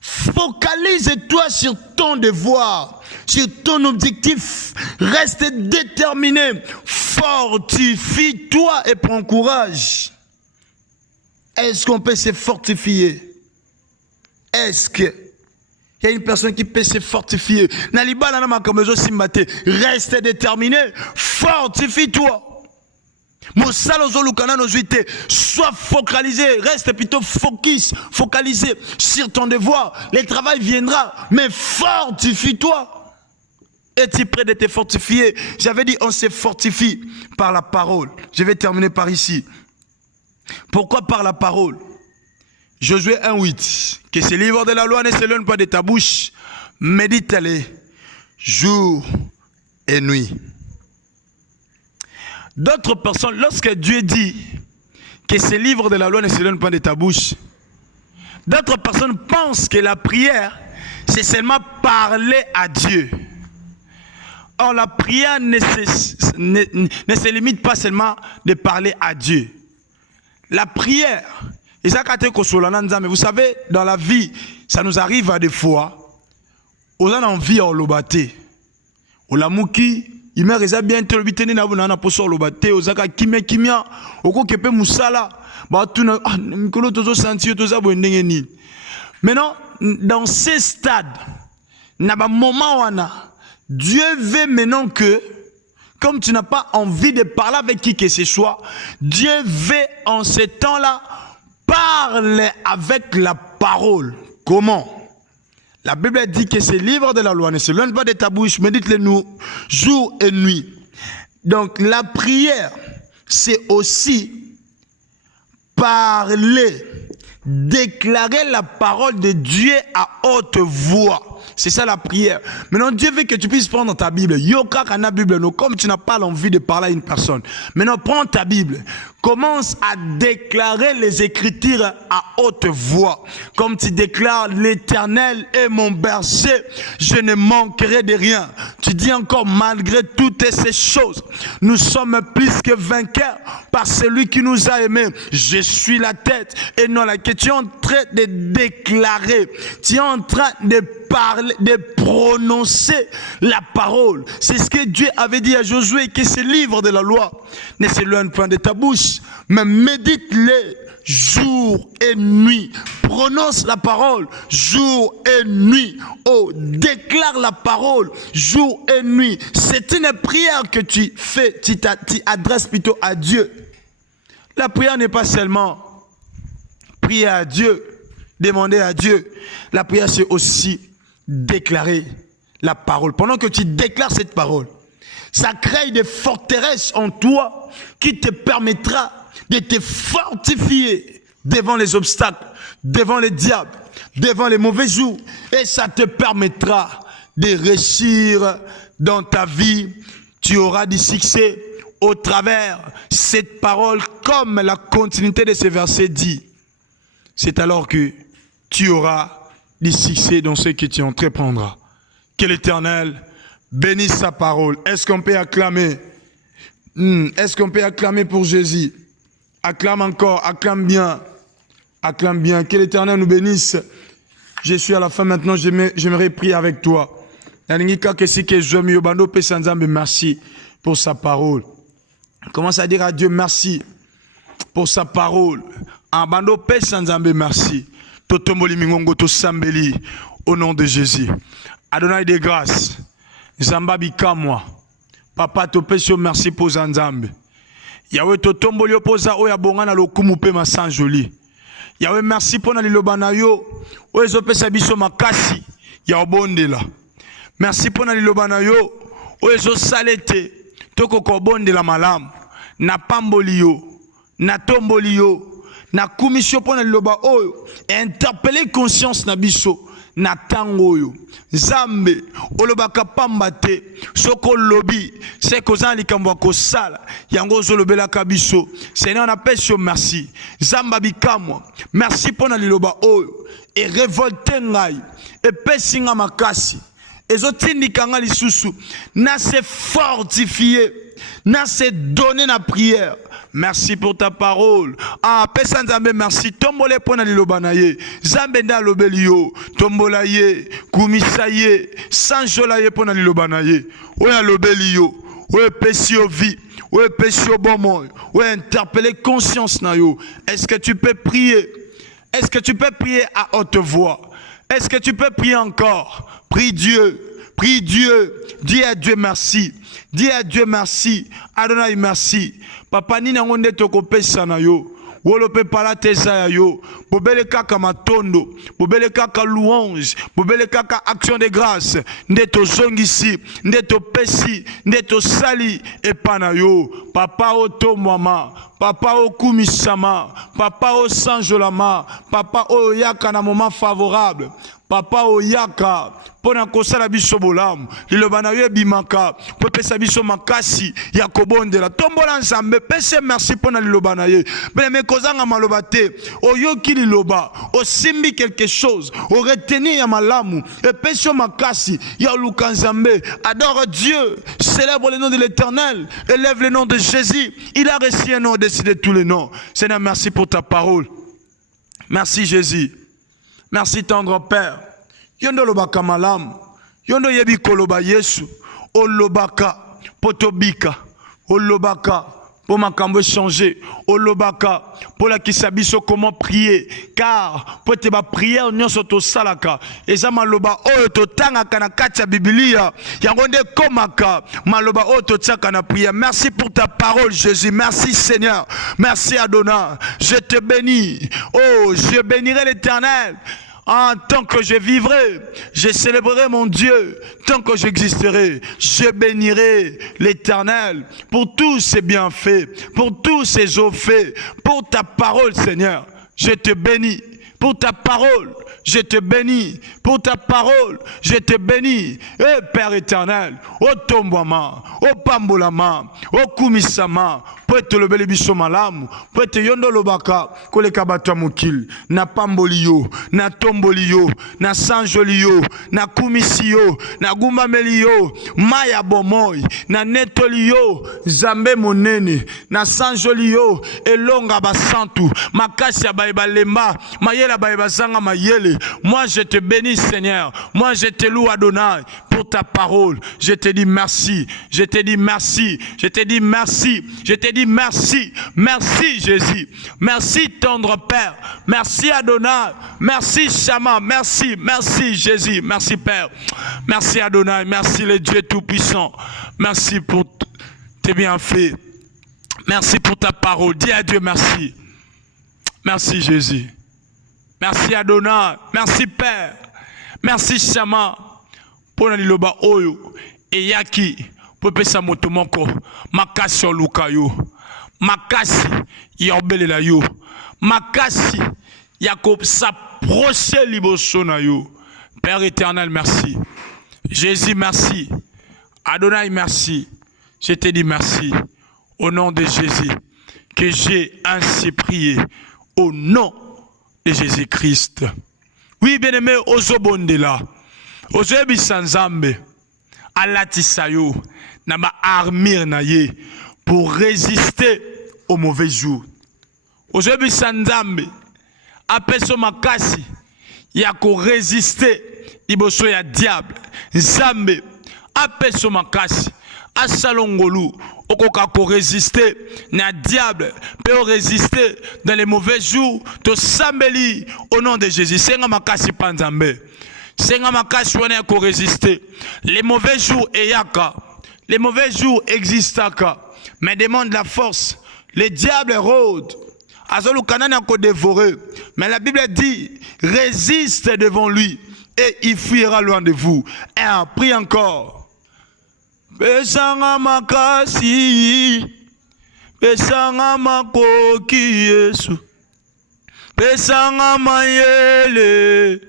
Focalise-toi sur ton devoir, sur ton objectif. Reste déterminé. Fortifie-toi et prends courage. Est-ce qu'on peut se fortifier? Est-ce qu'il y a une personne qui peut se fortifier? Reste déterminé. Fortifie-toi. Sois focalisé, reste plutôt focalisé sur ton devoir. Le travail viendra, mais fortifie-toi. Es-tu prêt de te fortifier? J'avais dit on se fortifie par la parole. Je vais terminer par ici. Pourquoi par la parole? Josué 1:8. Que ce livre de la loi ne s'éloigne pas de ta bouche. Médite-les jour et nuit. D'autres personnes, lorsque Dieu dit que ce livre de la loi ne s'éloigne pas de ta bouche, d'autres personnes pensent que la prière, c'est seulement parler à Dieu. Or, la prière ne se limite pas seulement de parler à Dieu. La prière, vous savez, dans la vie, ça nous arrive à des fois, on a envie de l'obater. On l'a mouki. Il m'a réservé bien te l'obtenir na buna na poso lobate ozaka kimia oko kepe musala ba tuna mikolo tozo sentir toza bo ndenge ni. Maintenant dans ces stades na ba moment wana Dieu veut maintenant que comme tu n'as pas envie de parler avec qui que ce soit, Dieu veut en ce temps-là parler avec la parole. Comment? La Bible dit que ce livre de la loi ne s'éloigne pas de ta bouche, médite-le nous jour et nuit. Donc la prière, c'est aussi parler, déclarer la parole de Dieu à haute voix. C'est ça la prière. Maintenant, Dieu veut que tu puisses prendre ta Bible. Yoka kana Bible, non, comme tu n'as pas l'envie de parler à une personne. Maintenant, prends ta Bible. Commence à déclarer les Écritures à haute voix. Comme tu déclares, l'Éternel est mon berger, je ne manquerai de rien. Tu dis encore, malgré toutes ces choses, nous sommes plus que vainqueurs par celui qui nous a aimés. Je suis la tête et non la queue. Tu es en train de déclarer. Tu es en train de parler, de prononcer la parole. C'est ce que Dieu avait dit à Josué, que ce livre de la loi ne s'éloigne pas de ta bouche, mais médite-les jour et nuit. Prononce la parole jour et nuit. Oh, déclare la parole jour et nuit. C'est une prière que tu fais, tu adresses plutôt à Dieu. La prière n'est pas seulement prier à Dieu, demander à Dieu. La prière, c'est aussi déclarer la parole. Pendant que tu déclares cette parole, ça crée des forteresses en toi qui te permettra de te fortifier devant les obstacles, devant les diables, devant les mauvais jours. Et ça te permettra de réussir dans ta vie. Tu auras du succès au travers de cette parole, comme la continuité de ce verset dit. C'est alors que tu auras du succès dans ce que tu entreprendras. Que l'Éternel bénisse sa parole. Est-ce qu'on peut acclamer? Est-ce qu'on peut acclamer pour Jésus? Acclame encore, acclame bien. Acclame bien. Que l'Éternel nous bénisse. Je suis à la fin maintenant, j'aimerais prier avec toi. Merci pour sa parole. Commence à dire à Dieu merci pour sa parole. Abando pe sanzambe merci. Totomboli mingongo to sambeli au nom de Jésus. Adonai de grâce. Zambabi kamwa. Papa to pesio merci pour Zanzambe. Yahweh totomboli opoza oya bongana lokumu pe masan joli. Yahweh merci pour na liloba na yo oyo ezopesa biso makasi ya obondela. Merci pour na liloba na yo oyo ezosala ete tokoka obondela malamu na pamboli yo na tomboli yo na kumisio pour na liloba oyo interpeller conscience na biso na tango oyo Nzambe olobaka pamba te soko lobi c'est kozana likambo kosala yango ozolobelaka biso. Seigneur on appelle sur merci Nzamba bikamwa merci pour na liloba oyo et révolter ngai et pesinga makasi ezotindika nga lisusu na se fortifier na se donner na prière. Merci pour ta parole. Ah, pesa Nzambe merci. Tombole pona liloba na ye. Nzambe nda lobeli yo. Tombola ye, kumisa ye, sanjola ye pona liloba na ye. Oya lobeli yo. Oya pesi yo vie. Oya pesi yo bon. Oya interpeller conscience na yo. Est-ce que tu peux prier? Est-ce que tu peux prier à haute voix? Est-ce que tu peux prier encore? Prie Dieu. Prie Dieu. Dis à Dieu merci. Dis à Dieu merci. Adonai merci. Papa nina ngonde toko pesa na yo. Wolo pe pala teza ya yo. Bobele kaka matondo. Bobele kaka louange. Bobele kaka action de grâce. Ndeto zongisi. Ndeto pesi. Ndeto sali. Epana yo. Papa o to mama. Papa o kumisama. Papa o sanjolama. Papa o yaka na moment favorable. Papa o yaka. Pona kosala biso bolamu liloba na yo ebimaka po pesa biso makasi ya kobondela tombola Nzambe pese merci pona liloba na ye mais kozanga maloba te oyoki liloba osimbi quelque chose o retenir ya malamu et pese makasi ya luka Nzambe. Adore Dieu, célèbre le nom de l'Éternel, élève le nom de Jésus. Il a reçu un nom au-dessus de tous les noms. Seigneur, merci pour ta parole. Merci Jésus. Merci tendre Père. Yondo lobaka malamu, yondo yebi koloba Yesu, olobaka potobika, olobaka pour makambo changer, olobaka pour la kisabiso comment prier, car pour te ba prière nyonso to salaka, eza maloba oyo to tanga kana kati ya Biblia, yango nde komaka maloba oyo to tsaka na prière. Merci pour ta parole Jésus, merci Seigneur, merci Adonai, je te bénis, oh je bénirai l'Éternel. En tant que je vivrai, je célébrerai mon Dieu. Tant que j'existerai, je bénirai l'Éternel pour tous ses bienfaits, pour tous ses eaux faits, pour ta parole, Seigneur. Je te bénis. Pour ta parole, je te bénis. Pour ta parole, je te bénis. Eh Père éternel, au tombama, au pambolama, au kumisama, pour te lever les biso malamu, pour te yondo lobaka, koleka batwa mukil, na pambolio, na tombolio, na sanjolio, na kumisio, na gumamelio, maya bomoy, na netolio, zambe monene, na sanjolio, elonga basantu, makasi ya baibalemba, mayela baibazanga mayele. Moi je te bénis Seigneur, moi je te loue Adonai pour ta parole. Je te dis merci, je te dis merci, je te dis merci, je te dis merci, merci Jésus, merci tendre Père, merci Adonai, merci Shama, merci, merci Jésus, merci Père, merci Adonai, merci le Dieu Tout-Puissant, merci pour tes bienfaits, merci pour ta parole. Dis à Dieu merci, merci Jésus. Merci Adonai, merci Père, merci Shama, pour liloba oyo, et yaki, pour pesa motomoko, makasi oluka yo, makasi yobelela yo, makasi yako s'approcher liboso na yo. Père éternel, merci. Jésus, merci. Adonai, merci. Je te dis merci. Au nom de Jésus, que j'ai ainsi prié. Au nom de Jésus-Christ. Oui, bien-aimé, ozobondela. Ozobisa Nzambe. Alatisa yo. Naba armure na ye. Pour résister aux mauvais jours. Ozobisa Nzambe. Apeso makasi. Yako résister. Iboso ya diable. Nzambe. Apeso makasi. Asalongolu. Okoka ko résister na diable peut résister dans les mauvais jours to sambeli au nom de Jésus. Senga makasi panzambe. Senga makasi wana ko résister. Les mauvais jours eyaka. Les mauvais jours existaka. Mais demande la force. Les diables rôdent azolu kanani a dévorer. Mais la Bible dit, résiste devant lui et il fuira loin de vous. Et prie encore. Pesanga makasi, pesanga makoki Yesu, pesanga mayele,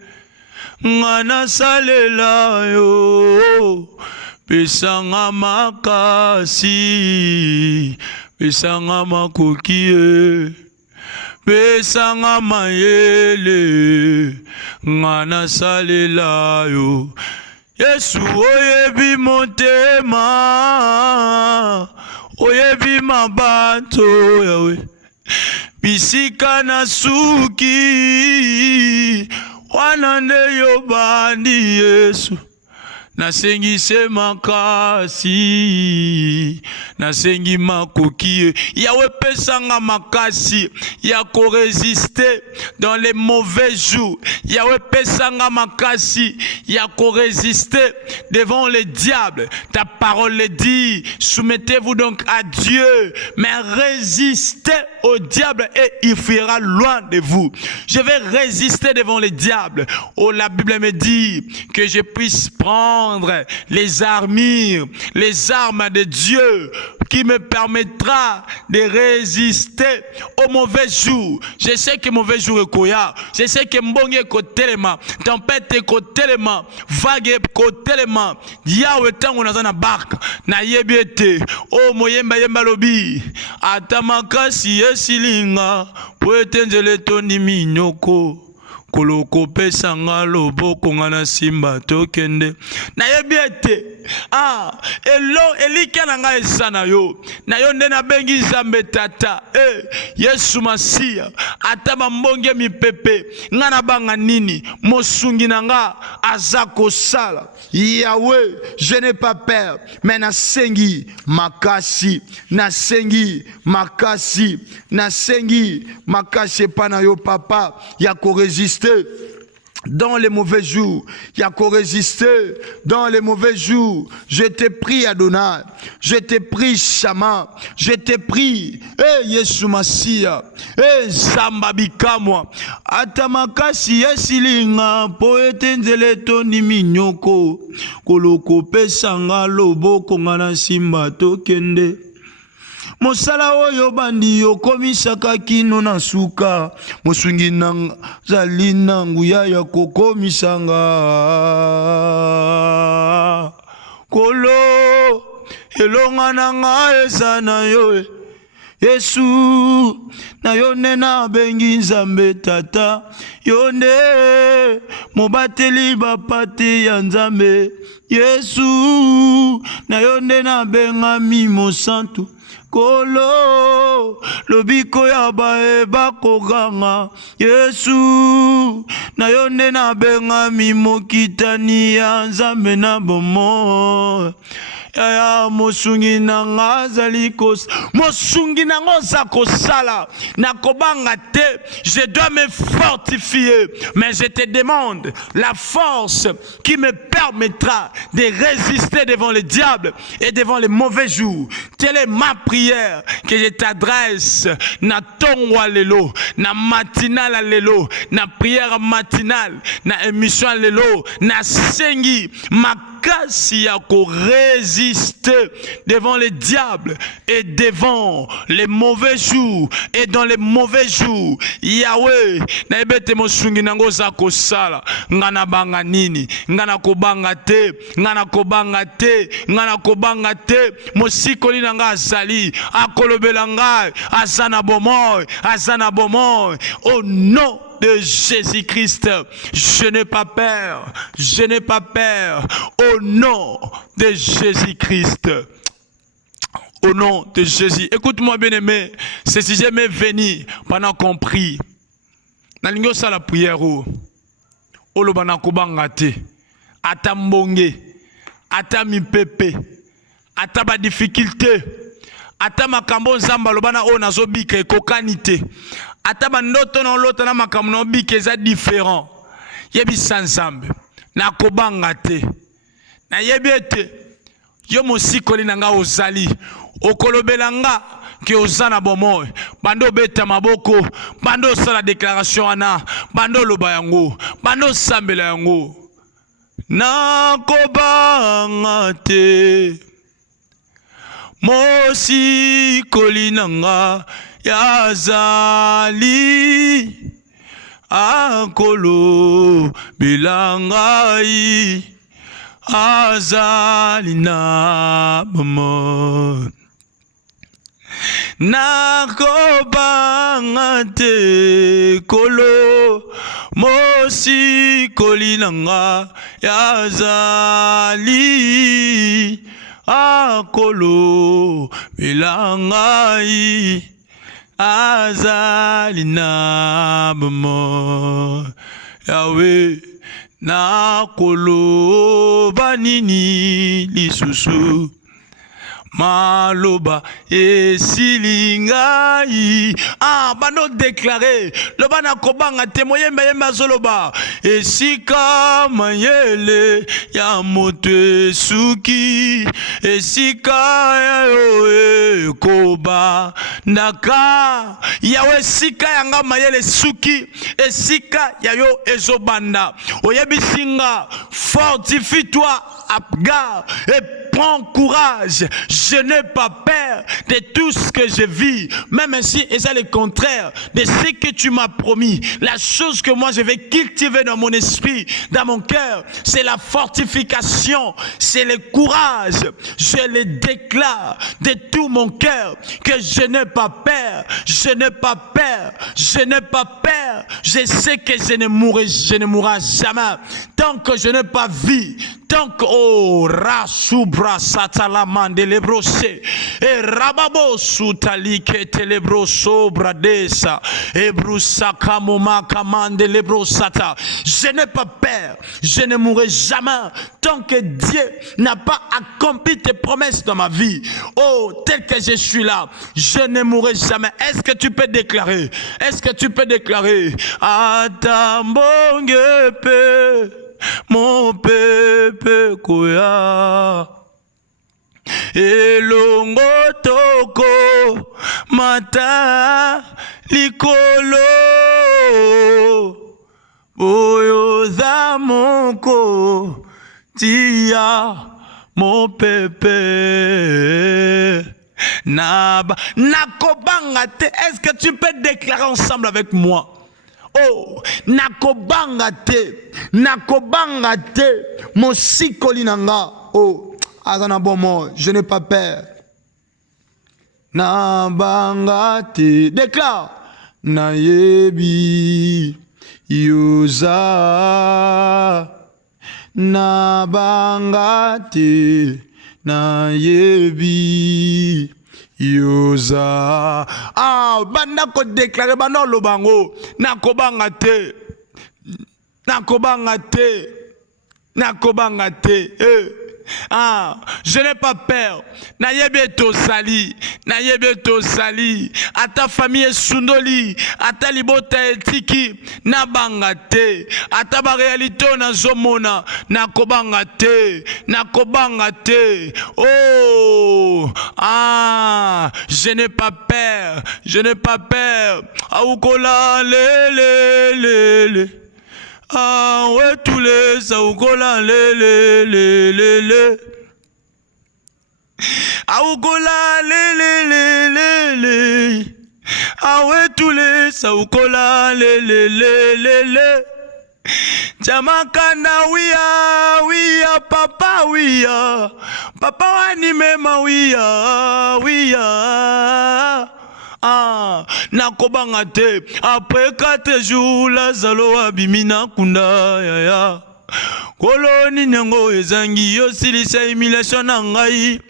ngana salela yo, pesanga makasi, pesanga makoki pesanga mayele, ngana salela yo. Yesu oyebi motema, oyebi mabanto yawe, bisika na suki, wanande yo bandi Yesu. Nasengise makasi, nasengi makoki, yawe pesanga makasi, ya ko résister dans les mauvais jours, yawe pesanga makasi, ya ko résister devant les diables. Ta parole le dit, soumettez-vous donc à Dieu, mais résistez au diable et il fuira loin de vous. Je vais résister devant les diables. Oh, la Bible me dit que je puisse prendre les armures, les armes de Dieu qui me permettra de résister aux mauvais jours. Je sais que mauvais jours est koya. Je sais que mbonge est kotelema, tempête est kotelema, vague est kotelema. Yawe tango nazana barka na yebiete. Oh moyemba yemba lobi. Atamakasi esilinga poetenjele toni minyoko. Koloko pesanga loboko ngana simba tokende na yebiete elo elika nanga esana yo na yo nde na bengi Nzambe tata Yesu Masia ata bambonge mipepe ngana banga nini mosungi nanga azako sala Yahweh. Je n'ai pas peur, mais nasengi makasi, nasengi makasi, nasengi makasi pana yo papa ya ko résister dans les mauvais jours, il y a qu'à résister dans les mauvais jours. Je te prie Adonai, je te prie Shama, je te prie Yesu Masia, Samba bikamwa atamakasi yesilinga poete nzele toni minyoko koloko pesanga loboko ngana simba tokende. Mosala oyo bandi yokomisaka kino na suka, mosungi nanga zali nangu ya kokomisanga. Kolo elonga nanga esana yo Yesu, na yone na bengi Nzambe tata, yone mobateli bapate ya Nzambe. Yesu, na yone na benga mimo santu. Kolo lobiko ya bae bakoganga. Yesu, na yone na benga mimo kitani ya Nzambe na bomo. Ya mosungi nanga zali kos mosungi nanga za kosala na kobanga te. Je dois me fortifier, mais je te demande la force qui me permettra de résister devant le diable et devant les mauvais jours. Telle est ma prière que je t'adresse na tongwa lelo, na matinale lelo, na prière matinale, na émission lelo, na sengi makasi ya ko résister devant les diables et devant les mauvais jours. Et dans les mauvais jours, Yahweh, na ebete mosungi nango za kosala, ngana banga nini, ngana kobanga te, ngana kobanga te, ngana kobanga te, mosikoli nanga azali, akolobela ngai, azana bomoy, azana bomoy, au nom de Jésus-Christ, je n'ai pas peur, je n'ai pas peur, au nom de Jésus-Christ. Au nom de Jésus. Écoute-moi bien aimé, c'est si j'aimais venir pendant qu'on prie. Nalingo sa la prière o olobana kobanga te, ata mbonge, ata mipepe, ata ba difficulté, ata makambo nzamba lobana o nazobika ekokani te. Ata bandoto na lota na makambo na bika eza différent. Yebi sanzambe na kobanga te. Na yebi ete yo mosikoli nanga ozali okolobelanga que osana bomoy bando beta maboko bando sala déclaration ana bando loba yango bando sambela yango na kobanga te mosi kolinanga yazali akolo bilangai azali na mama nakobanga te kolo mosi kolinanga yazali akolo bilangai azali na mama Yahweh nakolo banini lisusu maloba esilingai bano déclarer loba na kobanga te moyemba yemba zoloba esika mayele ya moto esuki esika ya yo koba ndaka yawe esika yanga mayele suki esika ya yo ezobanda oyebisinga fortifie-toi Abgar et prends courage. Je n'ai pas peur de tout ce que je vis. Même ainsi, et c'est le contraire de ce que tu m'as promis. La chose que moi je vais cultiver dans mon esprit, dans mon cœur, c'est la fortification, c'est le courage. Je le déclare de tout mon cœur que je n'ai pas peur. Je n'ai pas peur. Je n'ai pas peur. Je sais que je ne mourrai jamais. Tant que je n'ai pas vu, tant que rasubra satalamande lebrose et rababo sutalike telebroso bradesa et brusaka moma kamande lebrosata. Je n'ai pas peur, je ne mourrai jamais tant que Dieu n'a pas accompli tes promesses dans ma vie. Oh, tel que je suis là, je ne mourrai jamais. Est-ce que tu peux déclarer? Est-ce que tu peux déclarer? Atambongepe mon pepe koya elongo toko mata likolo oyo za moko tia mon pepe naba nakobanga te. Est-ce que tu peux déclarer ensemble avec moi? Oh, nakobanga te, mosikoli nanga. Oh, azana bomo, je n'ai pas peur. Nabanga te, déclare. Nayebi yoza. Nabanga te, nayebi yoza. Banda ko déclarer banda lobango nakobanga te je n'ai pas peur. Nayebeto sali à ta famille sundoli à ta libota etiki nabanga te à ta réalité na zomona nakobanga te. Oh je n'ai pas peur aukola le ouais tous les saukola le aukola le ouais tous les saukola le Jamakana wiya papa wiya wani mema wiya nakobanga te après 4 jours Lazalo abimina kunda ya koloni nyango ezangi yosilisa humiliation na ngai.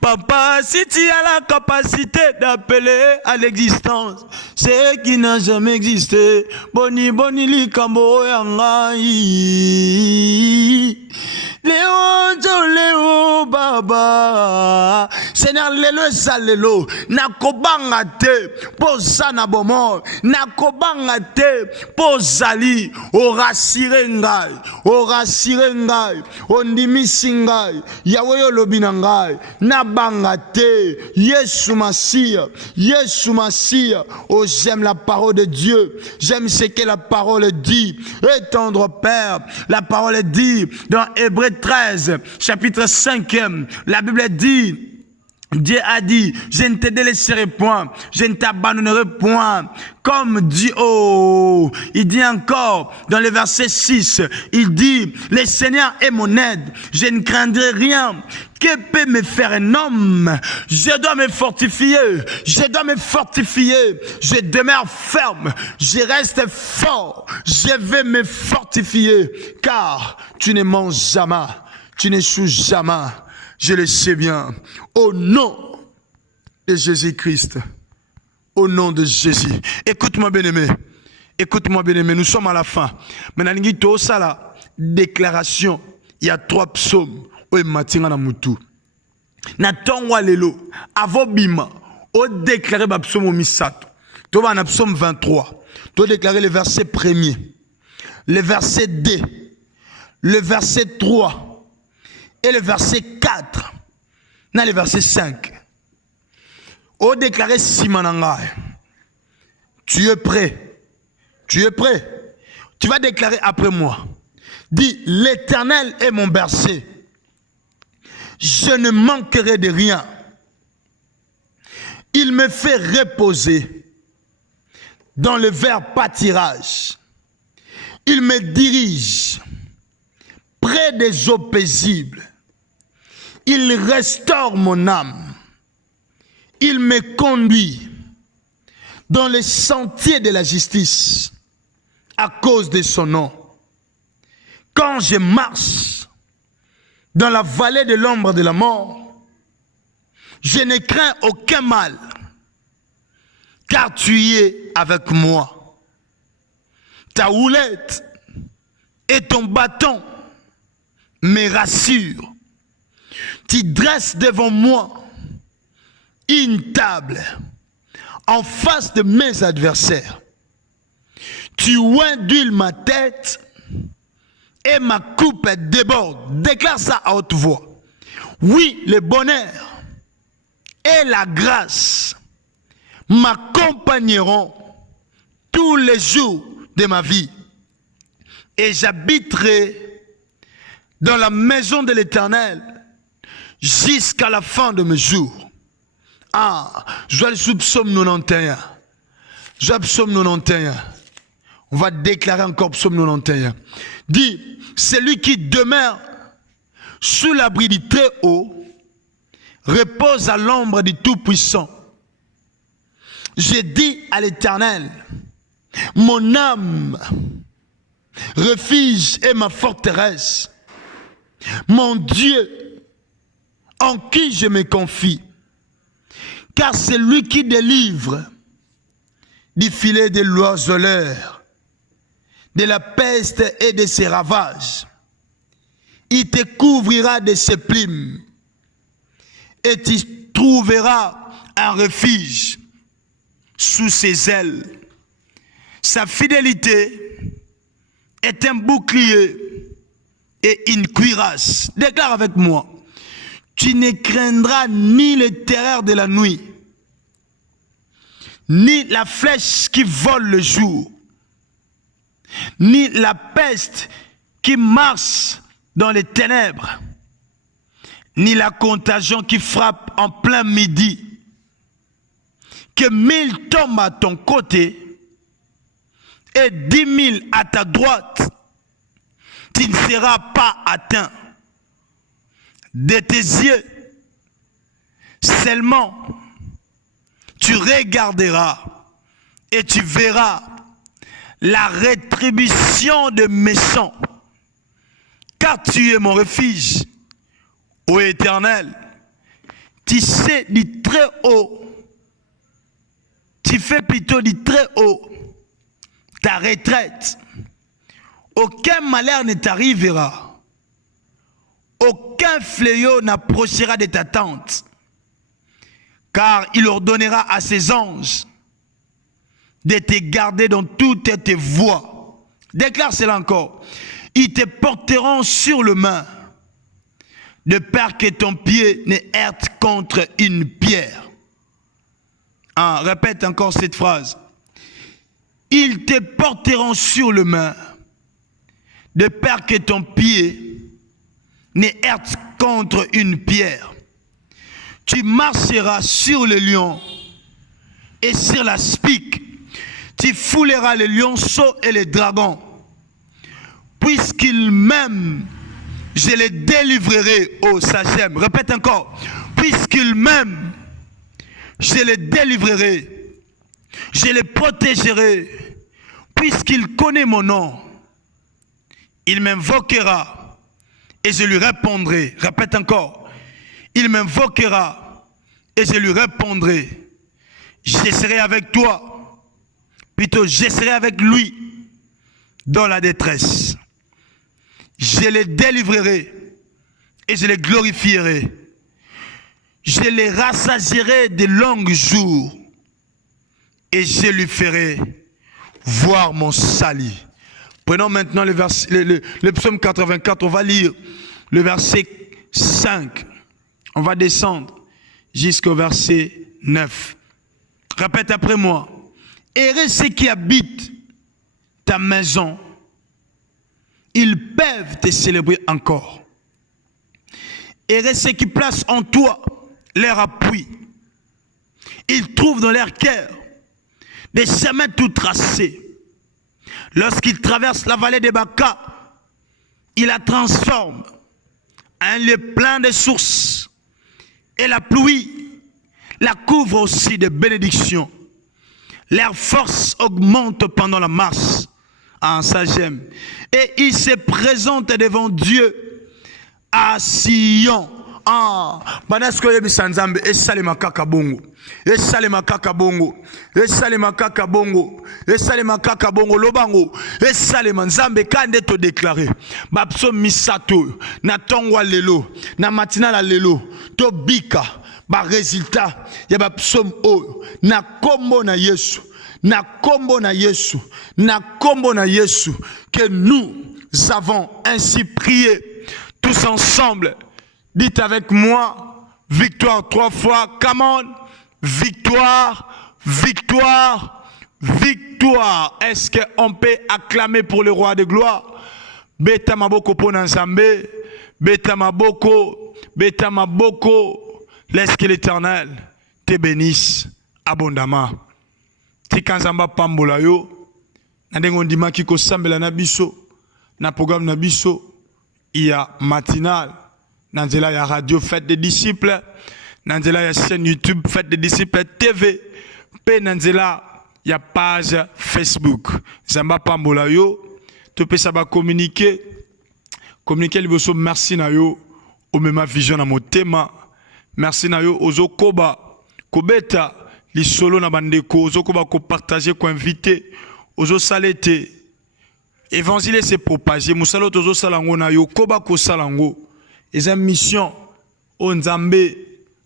Papa, si tu as la capacité d'appeler à l'existence ce qui n'a jamais existé, boni likambo ya ngai. Léo Baba, Seigneur, Seigneur, lelo ezalelo, nakobanga te, poza na bomor, nakobanga te, pozali, orasire ngai, ondimisi ngai, Yahweh olobi na ngai, nabanga te, Yesu Masia, oh j'aime la parole de Dieu, j'aime ce que la parole dit, et tendre Père, la parole dit, dans Hébreux 13, chapitre 5e, la Bible dit, Dieu a dit, je ne te délaisserai point, je ne t'abandonnerai point. Comme dit, il dit encore dans le verset 6, il dit, le Seigneur est mon aide, je ne craindrai rien. Que peut me faire un homme? Je dois me fortifier, je demeure ferme, je reste fort, je vais me fortifier, car tu ne manges jamais, tu ne souches jamais. Je le sais bien. Au nom de Jésus-Christ. Au nom de Jésus. Écoute-moi, bien-aimé. Nous sommes à la fin. Maintenant, nous avons la déclaration. Il y a 3 psaumes. Où est Matinga na mutu. Na tongwa lelo. Avo bima. O déclaré ba psaume misato. Tu vas na psaume 23. Tu déclarer le verset 1er. Le verset 2. Le verset 3. Et le verset 4, dans le verset 5, on déclarait Simanangai. Tu es prêt? Tu vas déclarer après moi. Dis, l'Éternel est mon berger. Je ne manquerai de rien. Il me fait reposer dans le vert pâturage. Il me dirige près des eaux paisibles. Il restaure mon âme. Il me conduit dans les sentiers de la justice à cause de son nom. Quand je marche dans la vallée de l'ombre de la mort, je ne crains aucun mal, car tu y es avec moi. Ta houlette et ton bâton me rassurent. Tu dresses devant moi une table en face de mes adversaires. Tu oins d'huile ma tête et ma coupe déborde. Déclare ça à haute voix. Oui, le bonheur et la grâce m'accompagneront tous les jours de ma vie. Et j'habiterai dans la maison de l'Éternel jusqu'à la fin de mes jours. Je vais aller sous psaume 91. Psaume 91. On va déclarer encore psaume 91. Dit, celui qui demeure sous l'abri du Très-Haut repose à l'ombre du Tout-Puissant. J'ai dit à l'Éternel, mon âme, refuge et ma forteresse, mon Dieu, en qui je me confie, car c'est lui qui délivre du filet de l'oiseleur, de la peste et de ses ravages. Il te couvrira de ses plumes et tu trouveras un refuge sous ses ailes. Sa fidélité est un bouclier et une cuirasse. Déclare avec moi. Tu ne craindras ni les terreurs de la nuit, ni la flèche qui vole le jour, ni la peste qui marche dans les ténèbres, ni la contagion qui frappe en plein midi. Que 1000 tombent à ton côté et 10 000 à ta droite, tu ne seras pas atteint. De tes yeux seulement tu regarderas et tu verras la rétribution de méchants, car tu es mon refuge, ô Éternel. Tu sais du très haut, tu fais plutôt du très haut ta retraite. Aucun malheur ne t'arrivera. Aucun fléau n'approchera de ta tente. car il ordonnera à ses anges de te garder dans toutes tes voies. Déclare cela encore. Ils te porteront sur le main, de peur que ton pied ne heurte contre une pierre. Répète encore cette phrase. Ils te porteront sur le main, de peur que ton pied ne heurte contre une pierre. Tu marcheras sur le lion et sur la spique. Tu fouleras les lionceaux et les dragons. Puisqu'ils m'aiment, je les délivrerai au Sachem. Répète encore. Puisqu'ils m'aiment, je les délivrerai. Je les protégerai. Puisqu'il connaît mon nom, il m'invoquera et je lui répondrai. Répète encore. Il m'invoquera et je lui répondrai. Je serai avec toi. Plutôt, je serai avec lui dans la détresse. Je les délivrerai et je les glorifierai. Je les rassasierai de longs jours et je lui ferai voir mon salut. Prenons maintenant le psaume 84. On va lire le verset 5. On va descendre jusqu'au verset 9. Répète après moi. Heureux ceux qui habitent ta maison, ils peuvent te célébrer encore. Heureux ceux qui placent en toi leur appui. Ils trouvent dans leur cœur des chemins tout tracés. Lorsqu'ils traversent la vallée des Baka, ils la transforment en un lieu plein de sources. Et la pluie la couvre aussi de bénédictions. Leur force augmente pendant la marche. Ça j'aime. Et ils se présentent devant Dieu à Sion. Banasko yebi sanzambe esalema kaka bongo. Esalema kaka bongo. Esalema kaka bongo. Esalema kaka bongo lobango. Esalema nzambe kande to déclarer. Bapso misato na tongwa lelo, na matinala lelo, to bika ba résultat ya bapso o na kombo na Yesu. Na kombo na Yesu. Na kombo na Yesu que nous avons ainsi prié tous ensemble. Dites avec moi, victoire 3 fois. Come on. Victoire, victoire, victoire. Est-ce qu'on peut acclamer pour le roi de gloire? Beta maboko ponanzambe. Beta maboko. Beta maboko. Laisse que l'Éternel te bénisse abondamment. Tikanzamba pambola yo. Nandengo ndima kiko sambela na biso. Na programme na biso. Il y a matinal. Nanzela ya radio Fête des disciples. Nanzela ya chaîne YouTube Fête des disciples TV. Pe nanzela ya page Facebook. Zamba pambola yo. Tu peux savoir communiquer. Communiquer liboso merci na yo. O mema vision na motema. Merci na yo ozo koba. Kobeta li solo na bandeko. Ozo koba ko partager ko inviter. Ozo salete. Évangile se propager. Musalo tozo salango na yo. Koba ko salango. Et une mission au Nzambe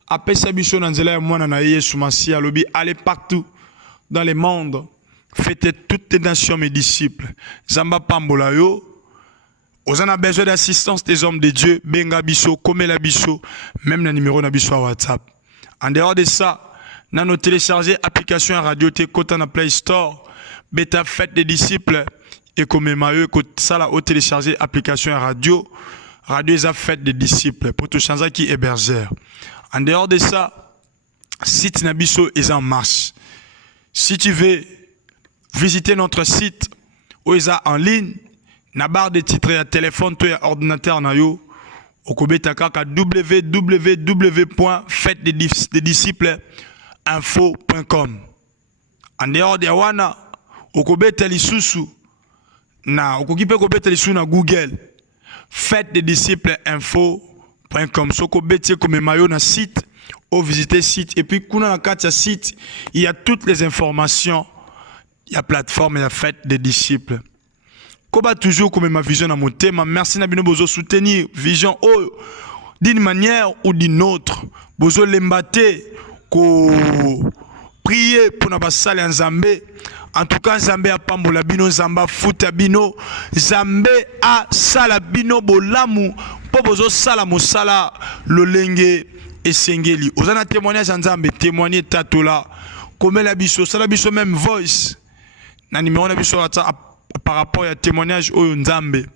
apesa biso na nzela ya mwana na Yesu Masia lobi allez partout dans le monde faites toutes les nations mes disciples Zamba pambola yo ozana besoin d'assistance des hommes de Dieu benga biso komela biso même na numéro na biso WhatsApp. En dehors de ça nano télécharger application à radio te kota na Play Store beta Fête des disciples et comme mayo ko sala au télécharger application à radio. Radio est Fête des disciples pour tout changer qui hébergeur. En dehors de ça, site Nabiso est en marche. Si tu veux visiter notre site, ou est en ligne, na barre de titres à téléphone, toi à ordinateur na yo, au kobeta kaka www.fêtedesdisciples.info.com. En dehors de wana, au kobeta lisusu na au kokipe kobeta lisusu na Google. Fête des disciples info.com. Soko betier comme mayo na site ou visiter site et puis kuna na katia site il y a toutes les informations, il y a plateforme, il y a Fête des disciples. Koba toujours comme ma vision à mon thème. Merci na bino bozo soutenir vision d'une manière ou d'une autre. Bozo lembate ko prier pour na basali ya Nzambe. En tout cas, Nzambe a pambola bino, Nzambe a futa bino, Nzambe a sala bino bolamu, po bozo sala mosala lolenge esengeli. Ozana témoignage Nzambe, témoigner tatola, komela biso, sala biso même voice. Na numéro na biso par rapport à témoignage oyo Nzambe.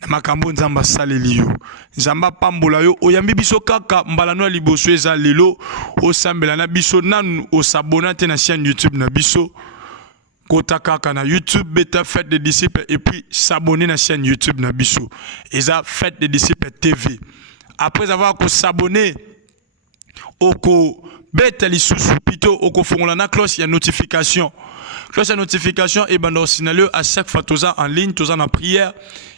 Na makambo Nzambe saleli yo. Nzambe pambola yo, oyambi biso kaka mbalano liboso eza lelo, osambela na biso nanu osabona te na chaîne YouTube na biso. Kota kaka na YouTube beta fête des disciples et puis s'abonner na chaîne YouTube na biso. Eza fête des disciples TV. Après avoir s'abonner oko beta lisusu plutôt oko fongola na cloche ya notification. Cloche ya notification et bando signaler à chaque fois toza en ligne, toza na prière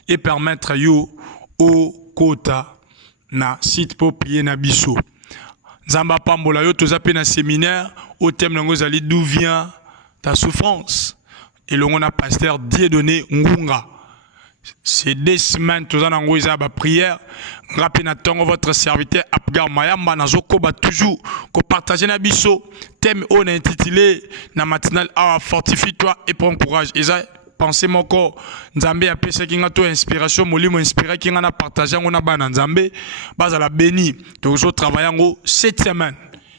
et permettre yo au kota na site pour prier na biso. Nzamba pambola yo toza pe na séminaire au thème nango zali d'où vient ta souffrance. Et l'on a pasteur Dieudonné Ngunga. C'est 2 semaines, tous en ango isa ba prière. Rapina tongo votre serviteur Apgar Mayamba Nazoko ba toujours ko partager na biso thème on a intitulé na matinale a fortifie-toi et prends courage. Isa pensez mon corps Nzambe a pese kinga to inspiration molimo inspiré kinga na partager ngona ba na Nzambe baza la béni. Toujours travailler ngo 7 semaines.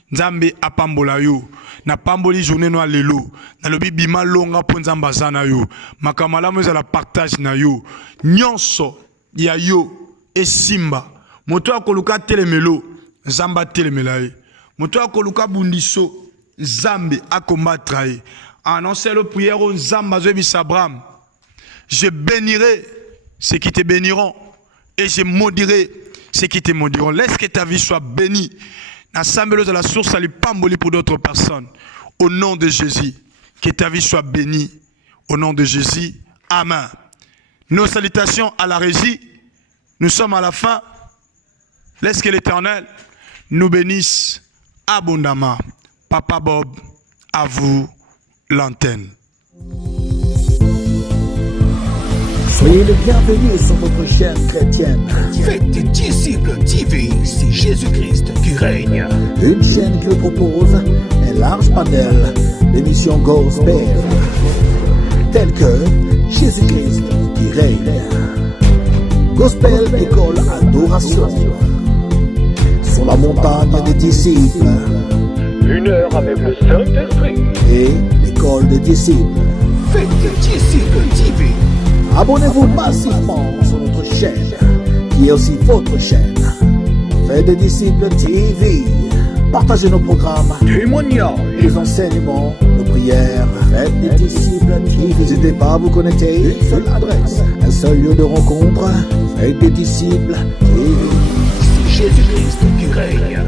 Nzambe apambola yo na pamboli journée no lelo na lobi bima longa po Nzamba zana yo makamala mo la partage na yo nyonso ya yo esimba moto akoluka telemelo Nzamba telemela ye moto akoluka bundiso Nzambe akombatra ye annoncer le prière au Nzamba zo bis Abraham je bénirai ceux qui te béniront et je maudirai ceux qui te maudiront. Laisse que ta vie soit bénie. Assemblée de la source à l'ipamboli pour d'autres personnes. Au nom de Jésus, que ta vie soit bénie. Au nom de Jésus, amen. Nos salutations à la régie. Nous sommes à la fin. Laisse que l'Éternel nous bénisse abondamment. Papa Bob, à vous l'antenne. Soyez les bienvenus sur votre chaîne chrétienne. Faites des disciples TV, c'est Jésus-Christ qui règne. Une chaîne qui vous propose un large panel d'émissions gospel, telles que Jésus-Christ qui règne, Gospel École Adoration, Sur la montagne des disciples, 1 heure avec le Saint-Esprit. et l'École des disciples. Faites des disciples TV. Abonnez-vous massivement sur notre chaîne, qui est aussi votre chaîne. Faites des disciples TV. Partagez nos programmes, Témoignage. les enseignements, nos prières. Faites des disciples TV. N'hésitez pas à vous connecter. Une seule adresse, un seul lieu de rencontre. Faites des disciples TV. C'est Jésus-Christ qui règne.